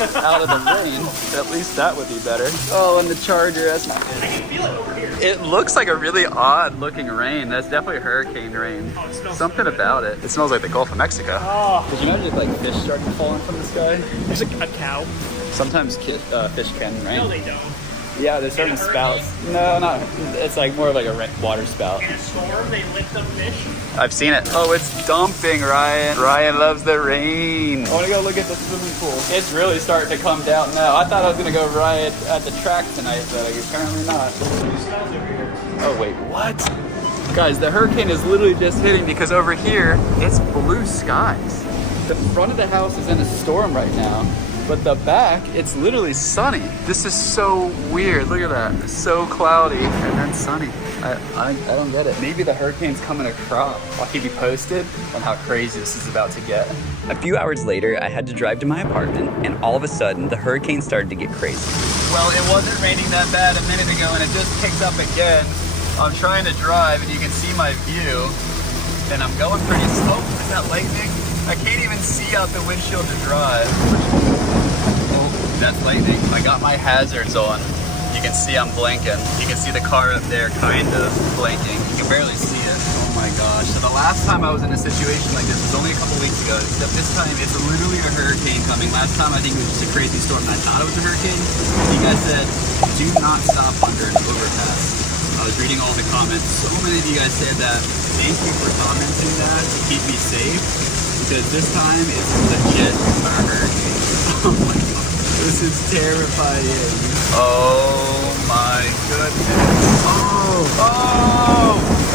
out of the rain. At least that would be better. Oh, and the charger, that's not good. I can feel it over here. It looks like a really odd looking rain. That's definitely hurricane rain. Oh, it smells Something about it. It smells like the Gulf of Mexico. Oh. Did you imagine if like fish started falling from the sky? There's a cow. Sometimes fish can rain. No, they don't. Yeah, there's certain spouts. No, not. It's like more of like a water spout. In a storm, they lift up fish. I've seen it. Oh, it's dumping, Ryan. Ryan loves the rain. I want to go look at the swimming pool. It's really starting to come down now. I thought I was going to go ride at the track tonight, but apparently not. Oh, wait, what? Guys, the hurricane is literally just hitting because over here, it's blue skies. The front of the house is in a storm right now. But the back, it's literally sunny. This is so weird. Look at that. It's so cloudy and then sunny. I don't get it. Maybe the hurricane's coming across. I'll keep you posted on how crazy this is about to get. A few hours later, I had to drive to my apartment, and all of a sudden, the hurricane started to get crazy. Well, it wasn't raining that bad a minute ago, and it just picked up again. I'm trying to drive, and you can see my view, and I'm going pretty slow. Is that lightning? I can't even see out the windshield to drive. Oh, that's lightning. I got my hazards on. You can see I'm blinking. You can see the car up there kind of blinking. You can barely see it. Oh my gosh. So the last time I was in a situation like this was only a couple weeks ago, except this time it's literally a hurricane coming. Last time I think it was just a crazy storm and I thought it was a hurricane. You guys said, do not stop under an overpass. I was reading all the comments. So many of you guys said that. Thank you for commenting that to keep me safe. Because this time it's legit a hurricane. Oh my god. This is terrifying. Oh my goodness. Oh!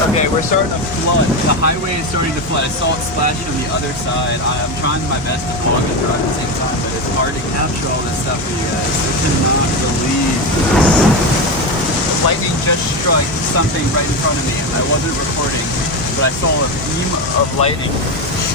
Okay, we're starting to flood. The highway is starting to flood. I saw it splash from the other side. I'm trying my best to talk and drive at the same time, but it's hard to capture all this stuff for you guys. I cannot believe this. Lightning just struck something right in front of me. I wasn't recording, but I saw a beam of lightning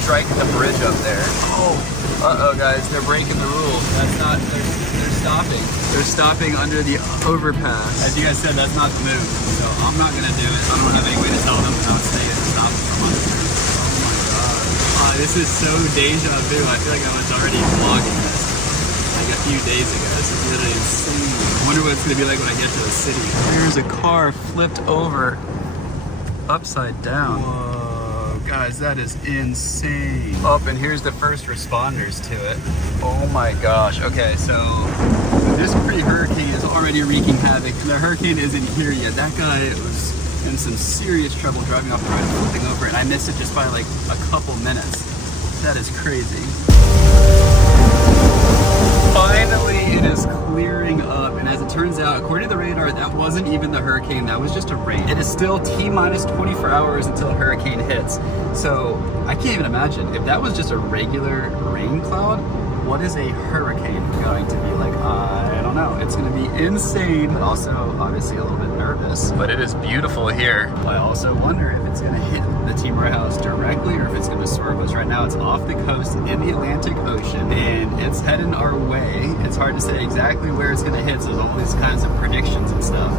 strike the bridge up there. Oh, uh-oh guys, they're breaking the rules. That's not, they're stopping. They're stopping under the overpass. As you guys said, that's not the move. So I'm not gonna do it. I don't have any way to tell them how to stay and stop from under there. Oh my god. This is so deja vu. I feel like I was already vlogging this like a few days ago. This is literally insane. I wonder what it's gonna be like when I get to the city. There's a car flipped over upside down. Whoa. Guys, that is insane. Oh, and here's the first responders to it. Oh my gosh. Okay, so this pre-hurricane is already wreaking havoc. The hurricane isn't here yet. That guy was in some serious trouble driving off the road, flipping over, and I missed it just by like a couple minutes. That is crazy. Finally, it is clearing up, and as it turns out, according to the radar, that wasn't even the hurricane, that was just a rain. It is still T-minus 24 hours until a hurricane hits. So I can't even imagine, if that was just a regular rain cloud, what is a hurricane going to be like? I don't know. It's going to be insane, but also obviously a little bit nervous. But it is beautiful here. I also wonder if it's going to hit the Team RAR house directly or if it's going to swerve us. Right now it's off the coast in the Atlantic Ocean and it's heading our way. It's hard to say exactly where it's going to hit, so there's all these kinds of predictions and stuff.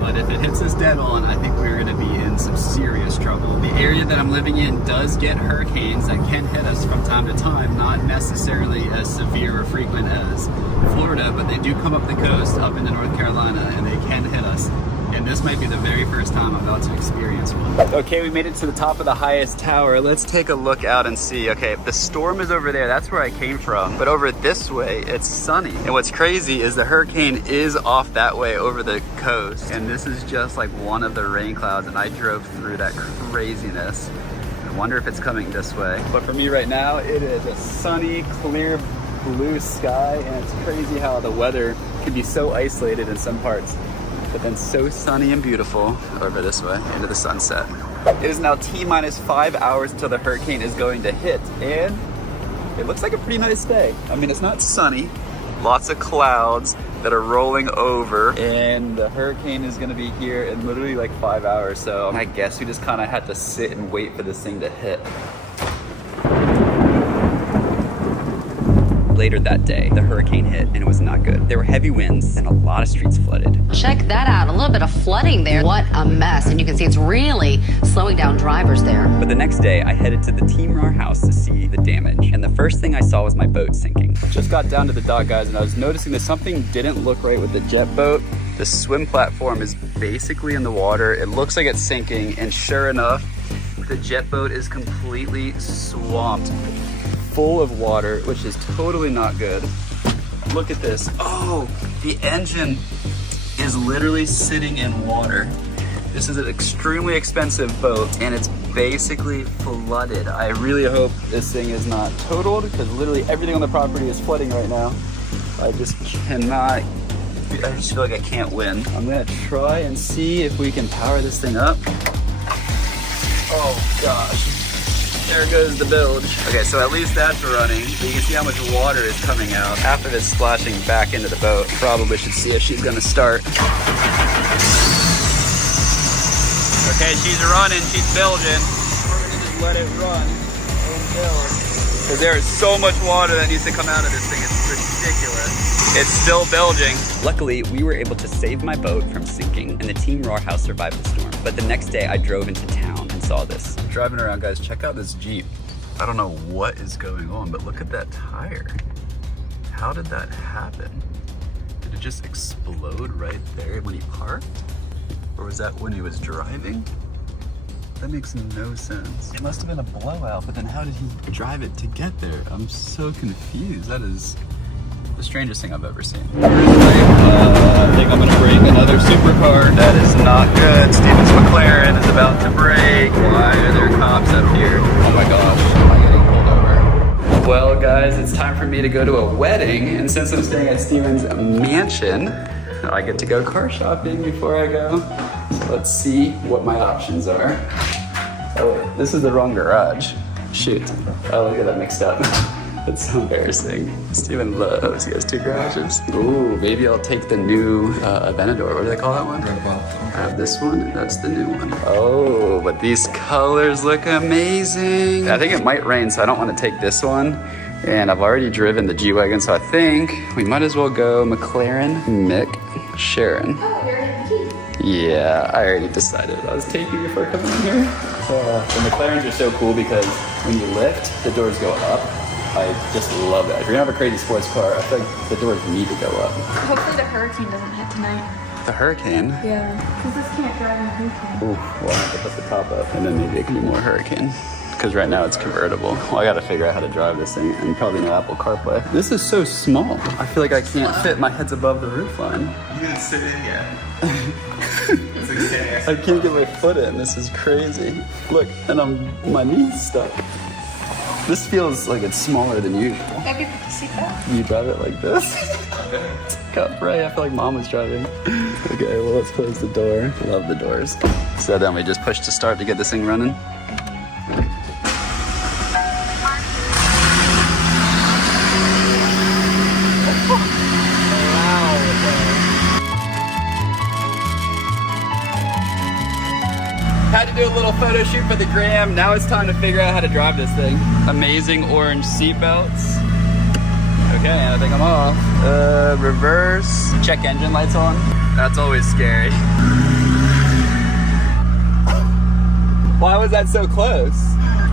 But if it hits us dead on, I think we're going to be in some serious trouble. The area that I'm living in does get hurricanes that can hit us from time to time, not necessarily as severe or frequent as Florida, but they do come up the coast, up into North Carolina, and they can hit us. And this might be the very first time I'm about to experience one. Okay, we made it to the top of the highest tower. Let's take a look out and see. Okay, the storm is over there. That's where I came from. But over this way, it's sunny. And what's crazy is the hurricane is off that way over the coast. And this is just like one of the rain clouds. And I drove through that craziness. I wonder if it's coming this way. But for me right now, it is a sunny, clear blue sky. And it's crazy how the weather can be so isolated in some parts, but then so sunny and beautiful over this way into the sunset. It is now T-minus 5 hours until the hurricane is going to hit, and it looks like a pretty nice day. I mean, it's not sunny, lots of clouds that are rolling over, and the hurricane is gonna be here in literally like 5 hours, so I guess we just kind of had to sit and wait for this thing to hit. Later that day, the hurricane hit and it was not good. There were heavy winds and a lot of streets flooded. Check that out, a little bit of flooding there. What a mess, and you can see it's really slowing down drivers there. But the next day, I headed to the Team RAR house to see the damage. And the first thing I saw was my boat sinking. Just got down to the dock, guys, and I was noticing that something didn't look right with the jet boat. The swim platform is basically in the water. It looks like it's sinking, and sure enough, the jet boat is completely swamped, full of water, which is totally not good. Look at this. Oh, the engine is literally sitting in water. This is an extremely expensive boat, and it's basically flooded. I really hope this thing is not totaled, because literally everything on the property is flooding right now. I just cannot, I just feel like I can't win. I'm gonna try and see if we can power this thing up. Oh gosh, there goes the bilge. Okay, so at least that's running. You can see how much water is coming out. Half of it's splashing back into the boat. Probably should see if she's gonna start. Okay, she's running, she's bilging. We're gonna just let it run and build. Because there is so much water that needs to come out of this thing, it's ridiculous. It's still bilging. Luckily, we were able to save my boat from sinking, and the Team RAR house survived the storm. But the next day, I drove into town and saw this. Driving around, guys, check out this Jeep. I don't know what is going on, but look at that tire. How did that happen? Did it just explode right there when he parked? Or was that when he was driving? That makes no sense. It must have been a blowout, but then how did he drive it to get there? I'm so confused. That is the strangest thing I've ever seen. I think I'm gonna break another supercar. That is not good. Steven's McLaren is about to break. Why are there cops up here? Oh my gosh, am I getting pulled over? Well, guys, it's time for me to go to a wedding, and since I'm staying at Steven's mansion, I get to go car shopping before I go. So let's see what my options are. Oh wait, this is the wrong garage. Shoot, oh look at that mixed up. That's so embarrassing. Steven loves, he has two garages. Ooh, maybe I'll take the new Aventador. What do they call that one? I have this one, that's the new one. Oh, but these colors look amazing. I think it might rain, so I don't want to take this one. And I've already driven the G-Wagon, so I think we might as well go McLaren, Mick, Sharon. Oh, you're in the key. Yeah, I already decided I was taking before coming in here. The McLarens are so cool because when you lift, the doors go up. I just love that. If you're gonna have a crazy sports car, I feel like the doors need to go up. Hopefully the hurricane doesn't hit tonight. The hurricane? Yeah, because this can't drive in a hurricane. Ooh, well, I have to put the top up, and then maybe it can be more hurricane. Because right now it's convertible. Well, I gotta figure out how to drive this thing, and probably no Apple CarPlay. This is so small. I feel like I can't fit. My head's above the roof line. You didn't sit in yet. It's like standing. I can't get my foot in. This is crazy. Look, and my knee's stuck. This feels like it's smaller than usual. Maybe put the seat back. You drive it like this? Cut right. I feel like mom was driving. Okay, well, let's close the door. Love the doors. So then we just push to start to get this thing running. Had to do a little photo shoot for the gram. Now it's time to figure out how to drive this thing. Amazing orange seat belts. Okay, and I think I'm off. Reverse. Check engine lights on. That's always scary. Why was that so close?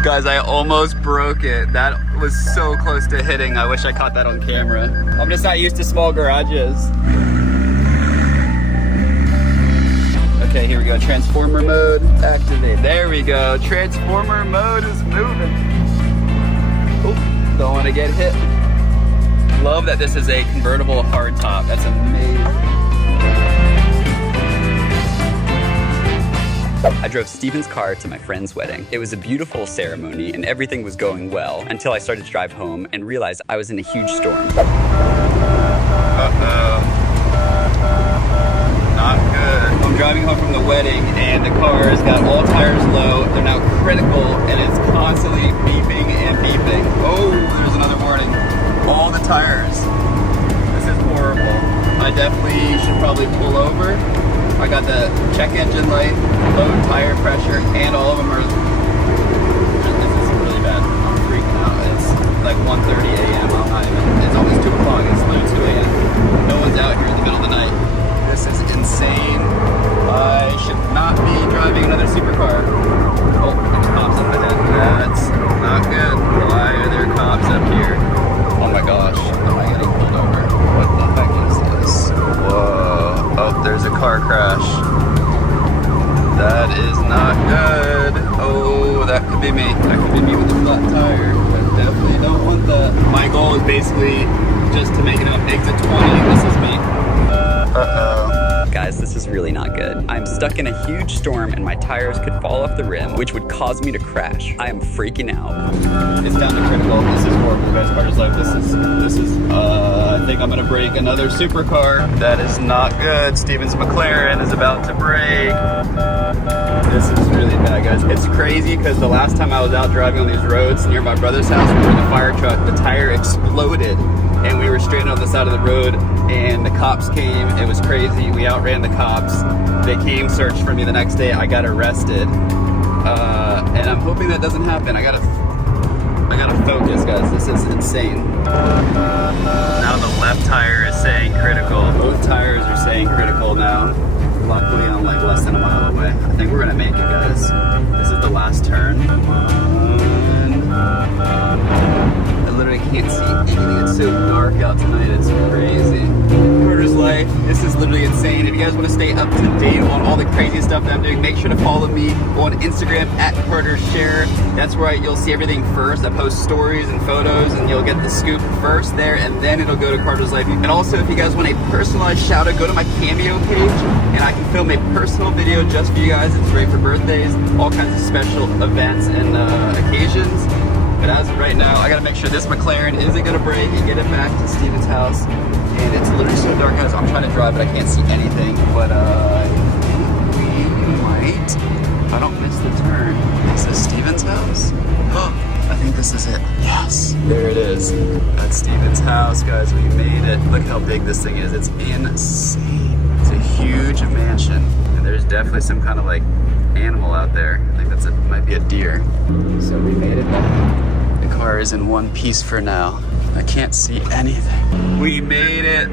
Guys, I almost broke it. That was so close to hitting. I wish I caught that on camera. I'm just not used to small garages. Okay, here we go. Transformer mode, activate. There we go. Transformer mode is moving. Oh, don't want to get hit. Love that this is a convertible hardtop. That's amazing. I drove Steven's car to my friend's wedding. It was a beautiful ceremony and everything was going well until I started to drive home and realized I was in a huge storm. Uh-oh. Not good. I'm driving home from the wedding and the car has got all tires low. They're now critical and it's constantly beeping and beeping. Oh, there's another warning. All the tires. This is horrible. I definitely should probably pull over. I got the check engine light, low tire pressure, and all of them are, this is really bad. I'm freaking out. It's like 1:30 a.m. It's almost 2 o'clock. It's literally 2 a.m. No one's out here in the middle of the night. This is insane. I should not be driving another supercar. Oh, there's cops up ahead. That's not good. Why are there cops up here? basically just to make enough exit 20. This is me. Guys, this is really not good. I'm stuck in a huge storm and my tires could fall off the rim, which would cause me to crash. I am freaking out. It's down to critical. This is horrible, guys. Carter's life. This is, I think I'm gonna break another supercar. That is not good. Steven's McLaren is about to break. This is really bad, guys. It's crazy because the last time I was out driving on these roads near my brother's house, we were in the fire truck. The tire exploded and we were stranded on the side of the road and the cops came. It was crazy. We outran the cops. They came, searched for me the next day. I got arrested. And I'm hoping that doesn't happen. I gotta focus, guys. This is insane. Now the left tire is saying critical. Both tires are saying critical now. Luckily, I'm like less than a mile away. I think we're gonna make it, guys. This is the last turn. I literally can't see anything. It's so dark out tonight. It's crazy. Carter's life. This is literally insane. If you guys want to stay up to date on all the crazy stuff that I'm doing, make sure to follow me on Instagram at Carter Sharer. That's where you'll see everything first. I post stories and photos and you'll get the scoop first there and then it'll go to Carter's life. And also if you guys want a personalized shout out, go to my Cameo page and I can film a personal video just for you guys. It's great for birthdays, all kinds of special events and occasions. But as of right now, I gotta make sure this McLaren isn't gonna break and get it back to Steven's house. And it's literally so dark, guys. I'm trying to drive, but I can't see anything. But we might, if I don't miss the turn. Is this Steven's house? I think this is it. Yes, there it is. That's Steven's house, guys. We made it. Look how big this thing is. It's insane. It's a huge mansion. And there's definitely some kind of like animal out there. I think that's might be a deer. So we made it back. The car is in one piece for now. I can't see anything. We made it.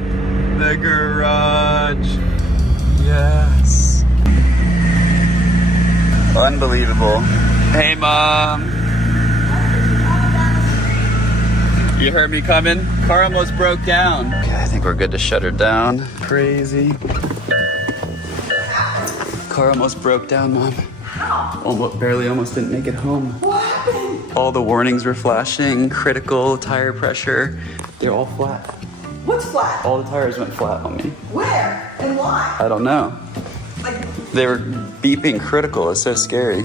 The garage. Yes. Unbelievable. Hey, Mom. You heard me coming? Car almost broke down. Okay, I think we're good to shut her down. Crazy. Car almost broke down, Mom. Almost didn't make it home. What happened? All the warnings were flashing, critical, tire pressure. They're all flat. What's flat? All the tires went flat on me. Where and why? I don't know. Like, They were beeping critical. It's so scary.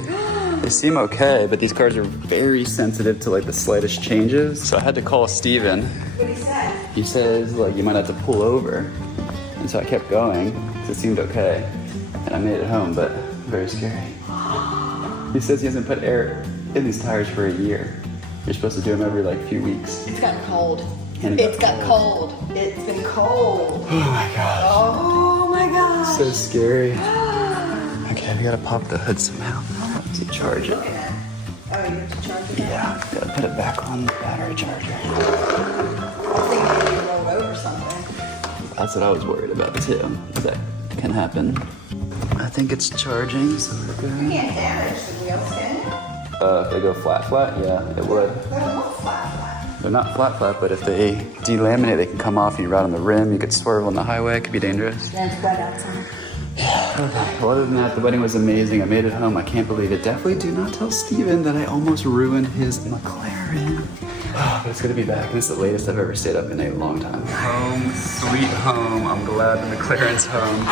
They seem okay, but these cars are very sensitive to like the slightest changes. So I had to call Steven. what he said? He says like you might have to pull over. And so I kept going because it seemed okay. And I made it home, but very scary. He says he hasn't put air in these tires for a year. You're supposed to do them every like few weeks. It's gotten cold. And It's got cold. It's been cold. Oh my gosh. Oh my gosh. So scary. Okay, we gotta pop the hood somehow to charge it. Oh, you have to charge it? Yeah, gotta put it back on the battery charger. I think maybe rolled over something. That's what I was worried about too. That can happen. I think it's charging, so we're You good. can't damage the wheels, can you? If they go flat, yeah, it would. They don't look flat. They're not flat, but if they delaminate, they can come off you right on the rim. You could swerve on the highway. It could be dangerous. Then it's wet outside. Okay, well, other than that, the wedding was amazing. I made it home. I can't believe it. Definitely do not tell Steven that I almost ruined his McLaren. But it's gonna be back, and it's the latest I've ever stayed up in a long time. Home, sweet home. I'm glad the McLaren's home.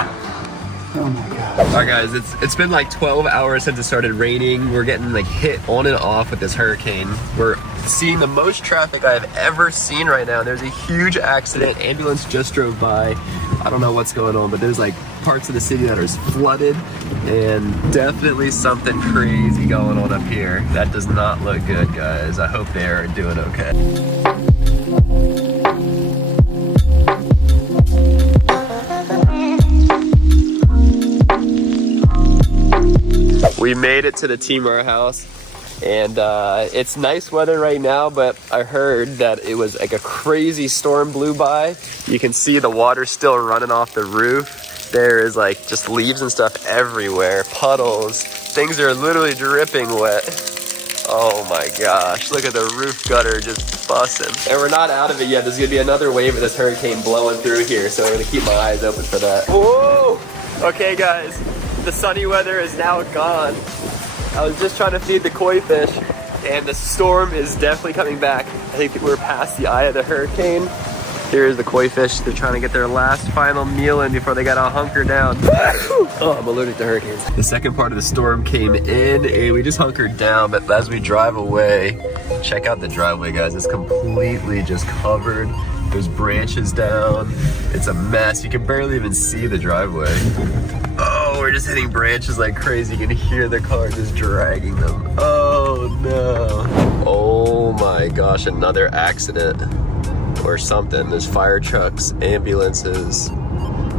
Oh my god. Alright guys, it's been like 12 hours since it started raining. We're getting like hit on and off with this hurricane. We're seeing the most traffic I've ever seen right now. There's a huge accident. Ambulance just drove by. I don't know what's going on, but there's like parts of the city that are flooded and definitely something crazy going on up here. That does not look good, guys. I hope they are doing okay. We made it to the Team RAR house, and it's nice weather right now, but I heard that it was like a crazy storm blew by. You can see the water still running off the roof. There is like just leaves and stuff everywhere, puddles. Things are literally dripping wet. Oh my gosh, look at the roof gutter just busting. And we're not out of it yet. There's gonna be another wave of this hurricane blowing through here, so I'm gonna keep my eyes open for that. Whoa! Okay guys, the sunny weather is now gone. I was just trying to feed the koi fish and the storm is definitely coming back. I think we're past the eye of the hurricane. Here's the koi fish. They're trying to get their last final meal in before they gotta hunker down. Oh, I'm allergic to hurricanes. The second part of the storm came in and we just hunkered down, but as we drive away, check out the driveway, guys. It's completely just covered. There's branches down. It's a mess. You can barely even see the driveway. Oh, we're just hitting branches like crazy. You can hear the car just dragging them. Oh no. Oh my gosh, another accident or something. There's fire trucks, ambulances,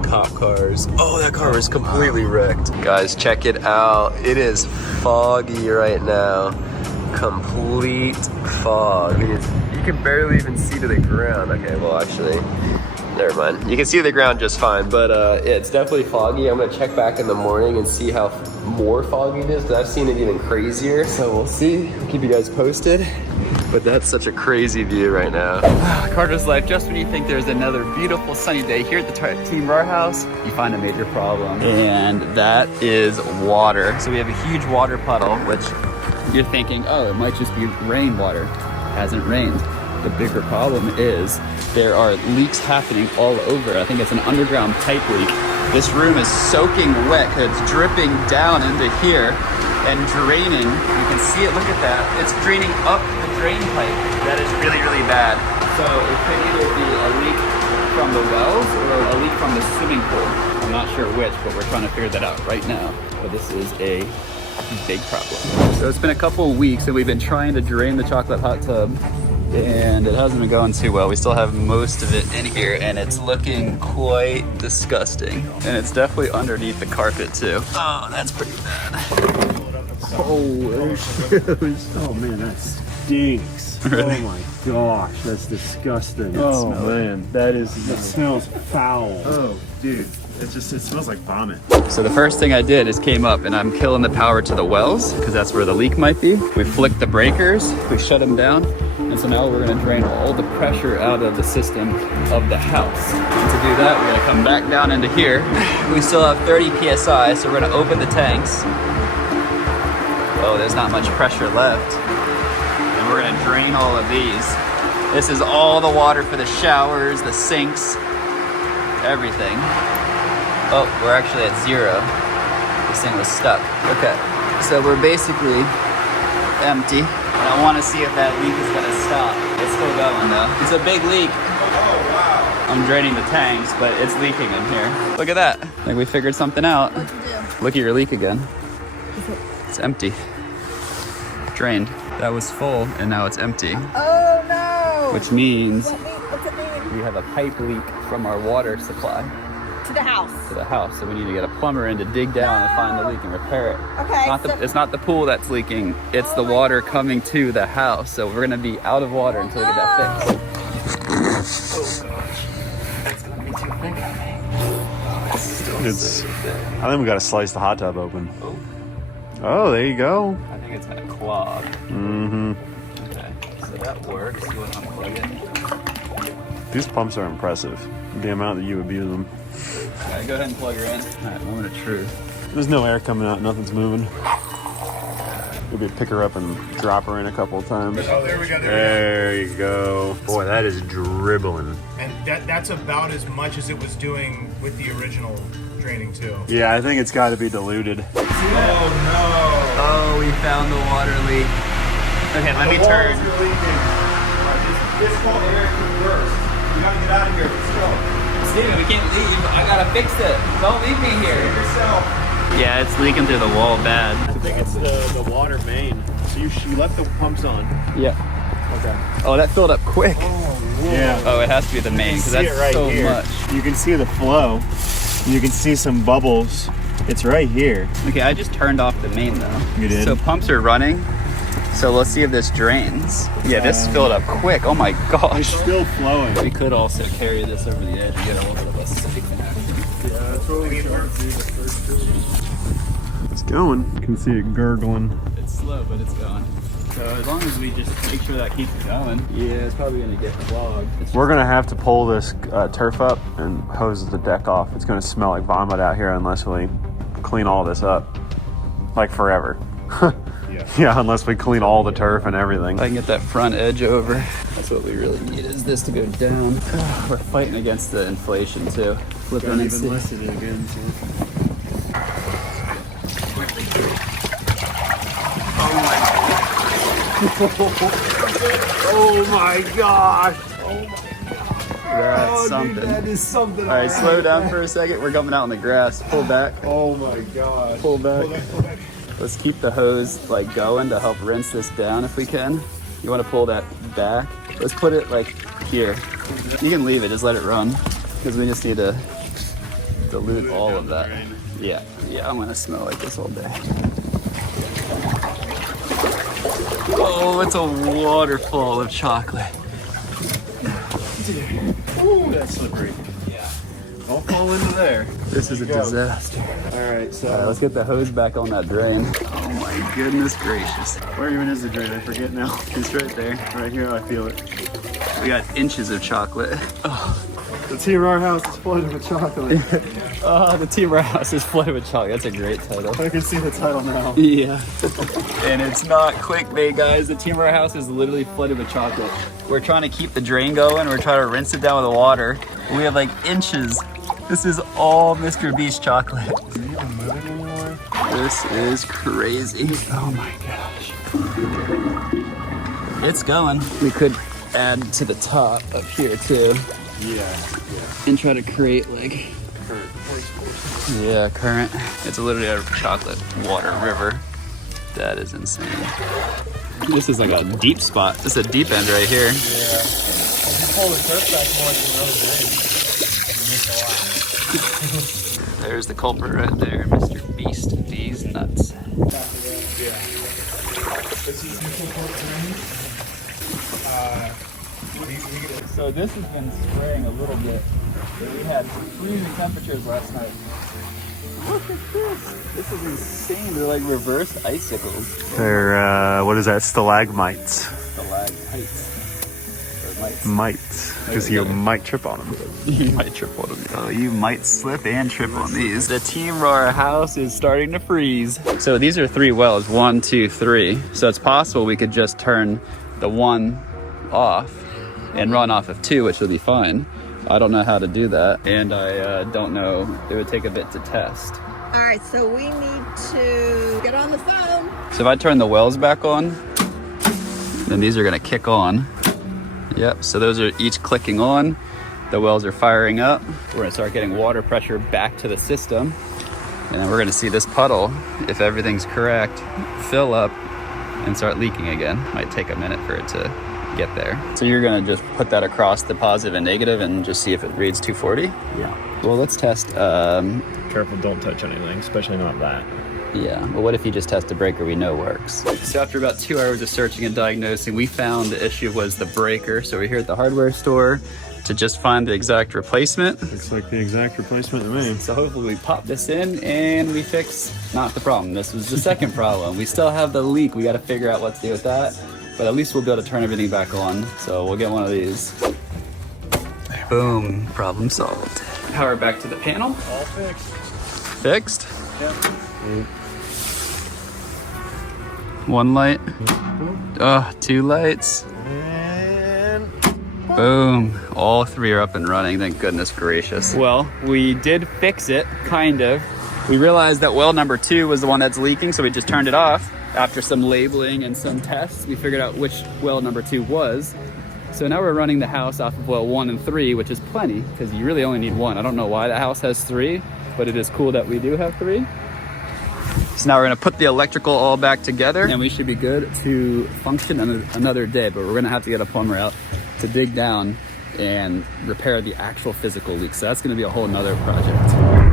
cop cars. Oh, that car was completely wrecked. Guys, check it out. It is foggy right now. Complete fog. You can barely even see to the ground. Okay, well actually, never mind. You can see the ground just fine, but yeah, it's definitely foggy. I'm gonna check back in the morning and see how more foggy it is, because I've seen it even crazier. So we'll see, I'll keep you guys posted. But that's such a crazy view right now. Carter's life, just when you think there's another beautiful sunny day here at the Team RAR house, you find a major problem. And that is water. So we have a huge water puddle, which you're thinking, oh, it might just be rainwater. It hasn't rained. The bigger problem is there are leaks happening all over. I think it's an underground pipe leak. This room is soaking wet because it's dripping down into here and draining. You can see it, look at that. It's draining up the drain pipe. That is really, really bad. So it could either be a leak from the wells or a leak from the swimming pool. I'm not sure which, but we're trying to figure that out right now. But this is a big problem. So it's been a couple of weeks and we've been trying to drain the chocolate hot tub and it hasn't been going too well. We still have most of it in here and it's looking quite disgusting. And it's definitely underneath the carpet too. Oh, that's pretty bad. Oh man, that stinks. Really? Oh my gosh, that's disgusting. Oh man, that smells foul. Oh dude, it smells like vomit. So the first thing I did is came up and I'm killing the power to the wells because that's where the leak might be. We flicked the breakers, we shut them down. And so now we're gonna drain all the pressure out of the system of the house. And to do that, we're gonna come back down into here. We still have 30 PSI, so we're gonna open the tanks. Oh, there's not much pressure left. And we're gonna drain all of these. This is all the water for the showers, the sinks, everything. Oh, we're actually at 0. This thing was stuck. Okay, so we're basically empty. And I wanna see if that leak is gonna stop. It's still going though. It's a big leak. Oh, wow. I'm draining the tanks, but it's leaking in here. Look at that. I think we figured something out. What'd you do? Look at your leak again. It's empty. Drained. That was full and now it's empty. Oh no! Which means What's it mean? we have a pipe leak from our water supply To the house. to the house. So we need to get a plumber in to dig down and find the leak and repair it. Okay. It's not the pool that's leaking, it's the water coming to the house. So we're gonna be out of water until we get that fixed. Oh gosh. It's gonna be too big on me. I think we gotta slice the hot tub open. Oh, there you go. I think it's gonna clog. Mm-hmm. Okay, so that works. You want to unplug it? These pumps are impressive. The amount that you abuse them. Okay, go ahead and plug her in. All right, moment of truth. There's no air coming out. Nothing's moving. Maybe pick her up and drop her in a couple of times. Oh, there we go. There you go. Boy, that is dribbling. And that's about as much as it was doing with the original draining too. Yeah, I think it's got to be diluted. Oh no! Oh, we found the water leak. Okay, let me turn. This whole area could burst. We gotta get out of here. Let's go. Steven, we can't leave. I gotta fix it. Don't leave me here. Yourself. Yeah, it's leaking through the wall bad. I think it's the water main. So you left the pumps on. Yeah. Okay. Oh, that filled up quick. Oh, yeah. Oh, it has to be the main because that's right so here. much. You can see the flow. You can see some bubbles. It's right here. Okay, I just turned off the main though. You did? So pumps are running. So let's see if this drains. Yeah, this filled up quick. Oh my gosh. It's still flowing. We could also carry this over the edge and get a little bit of a safe action. Yeah, that's what we tried to do the first two. It's going. You can see it gurgling. It's slow, but it's going. So as long as we just make sure that keeps going. Yeah, it's probably gonna get clogged. We're gonna have to pull this turf up and hose the deck off. It's gonna smell like vomit out here unless we clean all this up, like forever. Yeah. Yeah, unless we clean all the turf and everything. I can get that front edge over. That's what we really need, is this to go down. We're fighting against the inflation too. Flip Got it even less of it again, so. Oh my gosh! That's something. Dude, that is something. All right, slow down for a second. We're coming out in the grass. Pull back. Oh my gosh. Pull back. Pull back, pull back. Let's keep the hose like going to help rinse this down if we can. You want to pull that back? Let's put it like here. You can leave it, just let it run, because we just need to dilute all of that. Yeah, I'm gonna smell like this all day. Oh, it's a waterfall of chocolate. Ooh, that's slippery. Yeah. Don't fall into there. This is a disaster. Alright, so. All right, let's get the hose back on that drain. Oh my goodness gracious. Where even is the drain? I forget now. It's right there. Right here, I feel it. We got inches of chocolate. Oh. The Team RAR house is flooded with chocolate. Oh, the Team RAR house is flooded with chocolate. That's a great title. I can see the title now. Yeah. And it's not clickbait, guys. The Team RAR house is literally flooded with chocolate. We're trying to keep the drain going. We're trying to rinse it down with the water. We have like inches. This is all Mr. Beast chocolate. Is it even moving anymore? This is crazy. Oh my gosh. It's going. We could add to the top up here too. Yeah. And try to create like current. It's literally a chocolate water river. That is insane. This is like a deep spot. This is a deep end right here. Yeah. If you pull the turf back more than another drain, you miss a lot. There's the culprit right there, Mr. Beast. These nuts. Yeah. So this has been spraying a little bit. We had freezing temperatures last night. Look at this. This is insane. They're like reverse icicles. They're, what is that? Stalagmites. Stalagmites. Mites. Because you might trip on them. You might trip on them. Oh, you might slip and trip on these. The Team RAR house is starting to freeze. So these are 3 wells, 1, 2, 3. So it's possible we could just turn the 1 off and run off of 2, which will be fine. I don't know how to do that, and I don't know. It would take a bit to test. All right, so we need to get on the phone. So if I turn the wells back on, then these are gonna kick on. Yep, so those are each clicking on. The wells are firing up. We're gonna start getting water pressure back to the system, and then we're gonna see this puddle, if everything's correct, fill up and start leaking again. Might take a minute for it to get there. So you're gonna just put that across the positive and negative and just see if it reads 240? Yeah. Well, let's test. Careful, don't touch anything, especially not that. Yeah, well, what if you just test a breaker we know works? So after about 2 hours of searching and diagnosing, we found the issue was the breaker. So we're here at the hardware store to just find the exact replacement. Looks like the exact replacement to me. So hopefully we pop this in and we fix not the problem. This was the second problem. We still have the leak. We got to figure out what to do with that. But at least we'll be able to turn everything back on. So we'll get one of these. Boom, problem solved. Power back to the panel. All fixed. Fixed? Yep. 1 light. Oh, 2 lights. And boom. All 3 are up and running, thank goodness gracious. Well, we did fix it, kind of. We realized that well number 2 was the one that's leaking, so we just turned it off. After some labeling and some tests, we figured out which well number 2 was. So now we're running the house off of well 1 and 3, which is plenty, because you really only need 1. I don't know why the house has 3, but it is cool that we do have 3. So now we're gonna put the electrical all back together and we should be good to function another day, but we're gonna have to get a plumber out to dig down and repair the actual physical leak. So that's gonna be a whole nother project.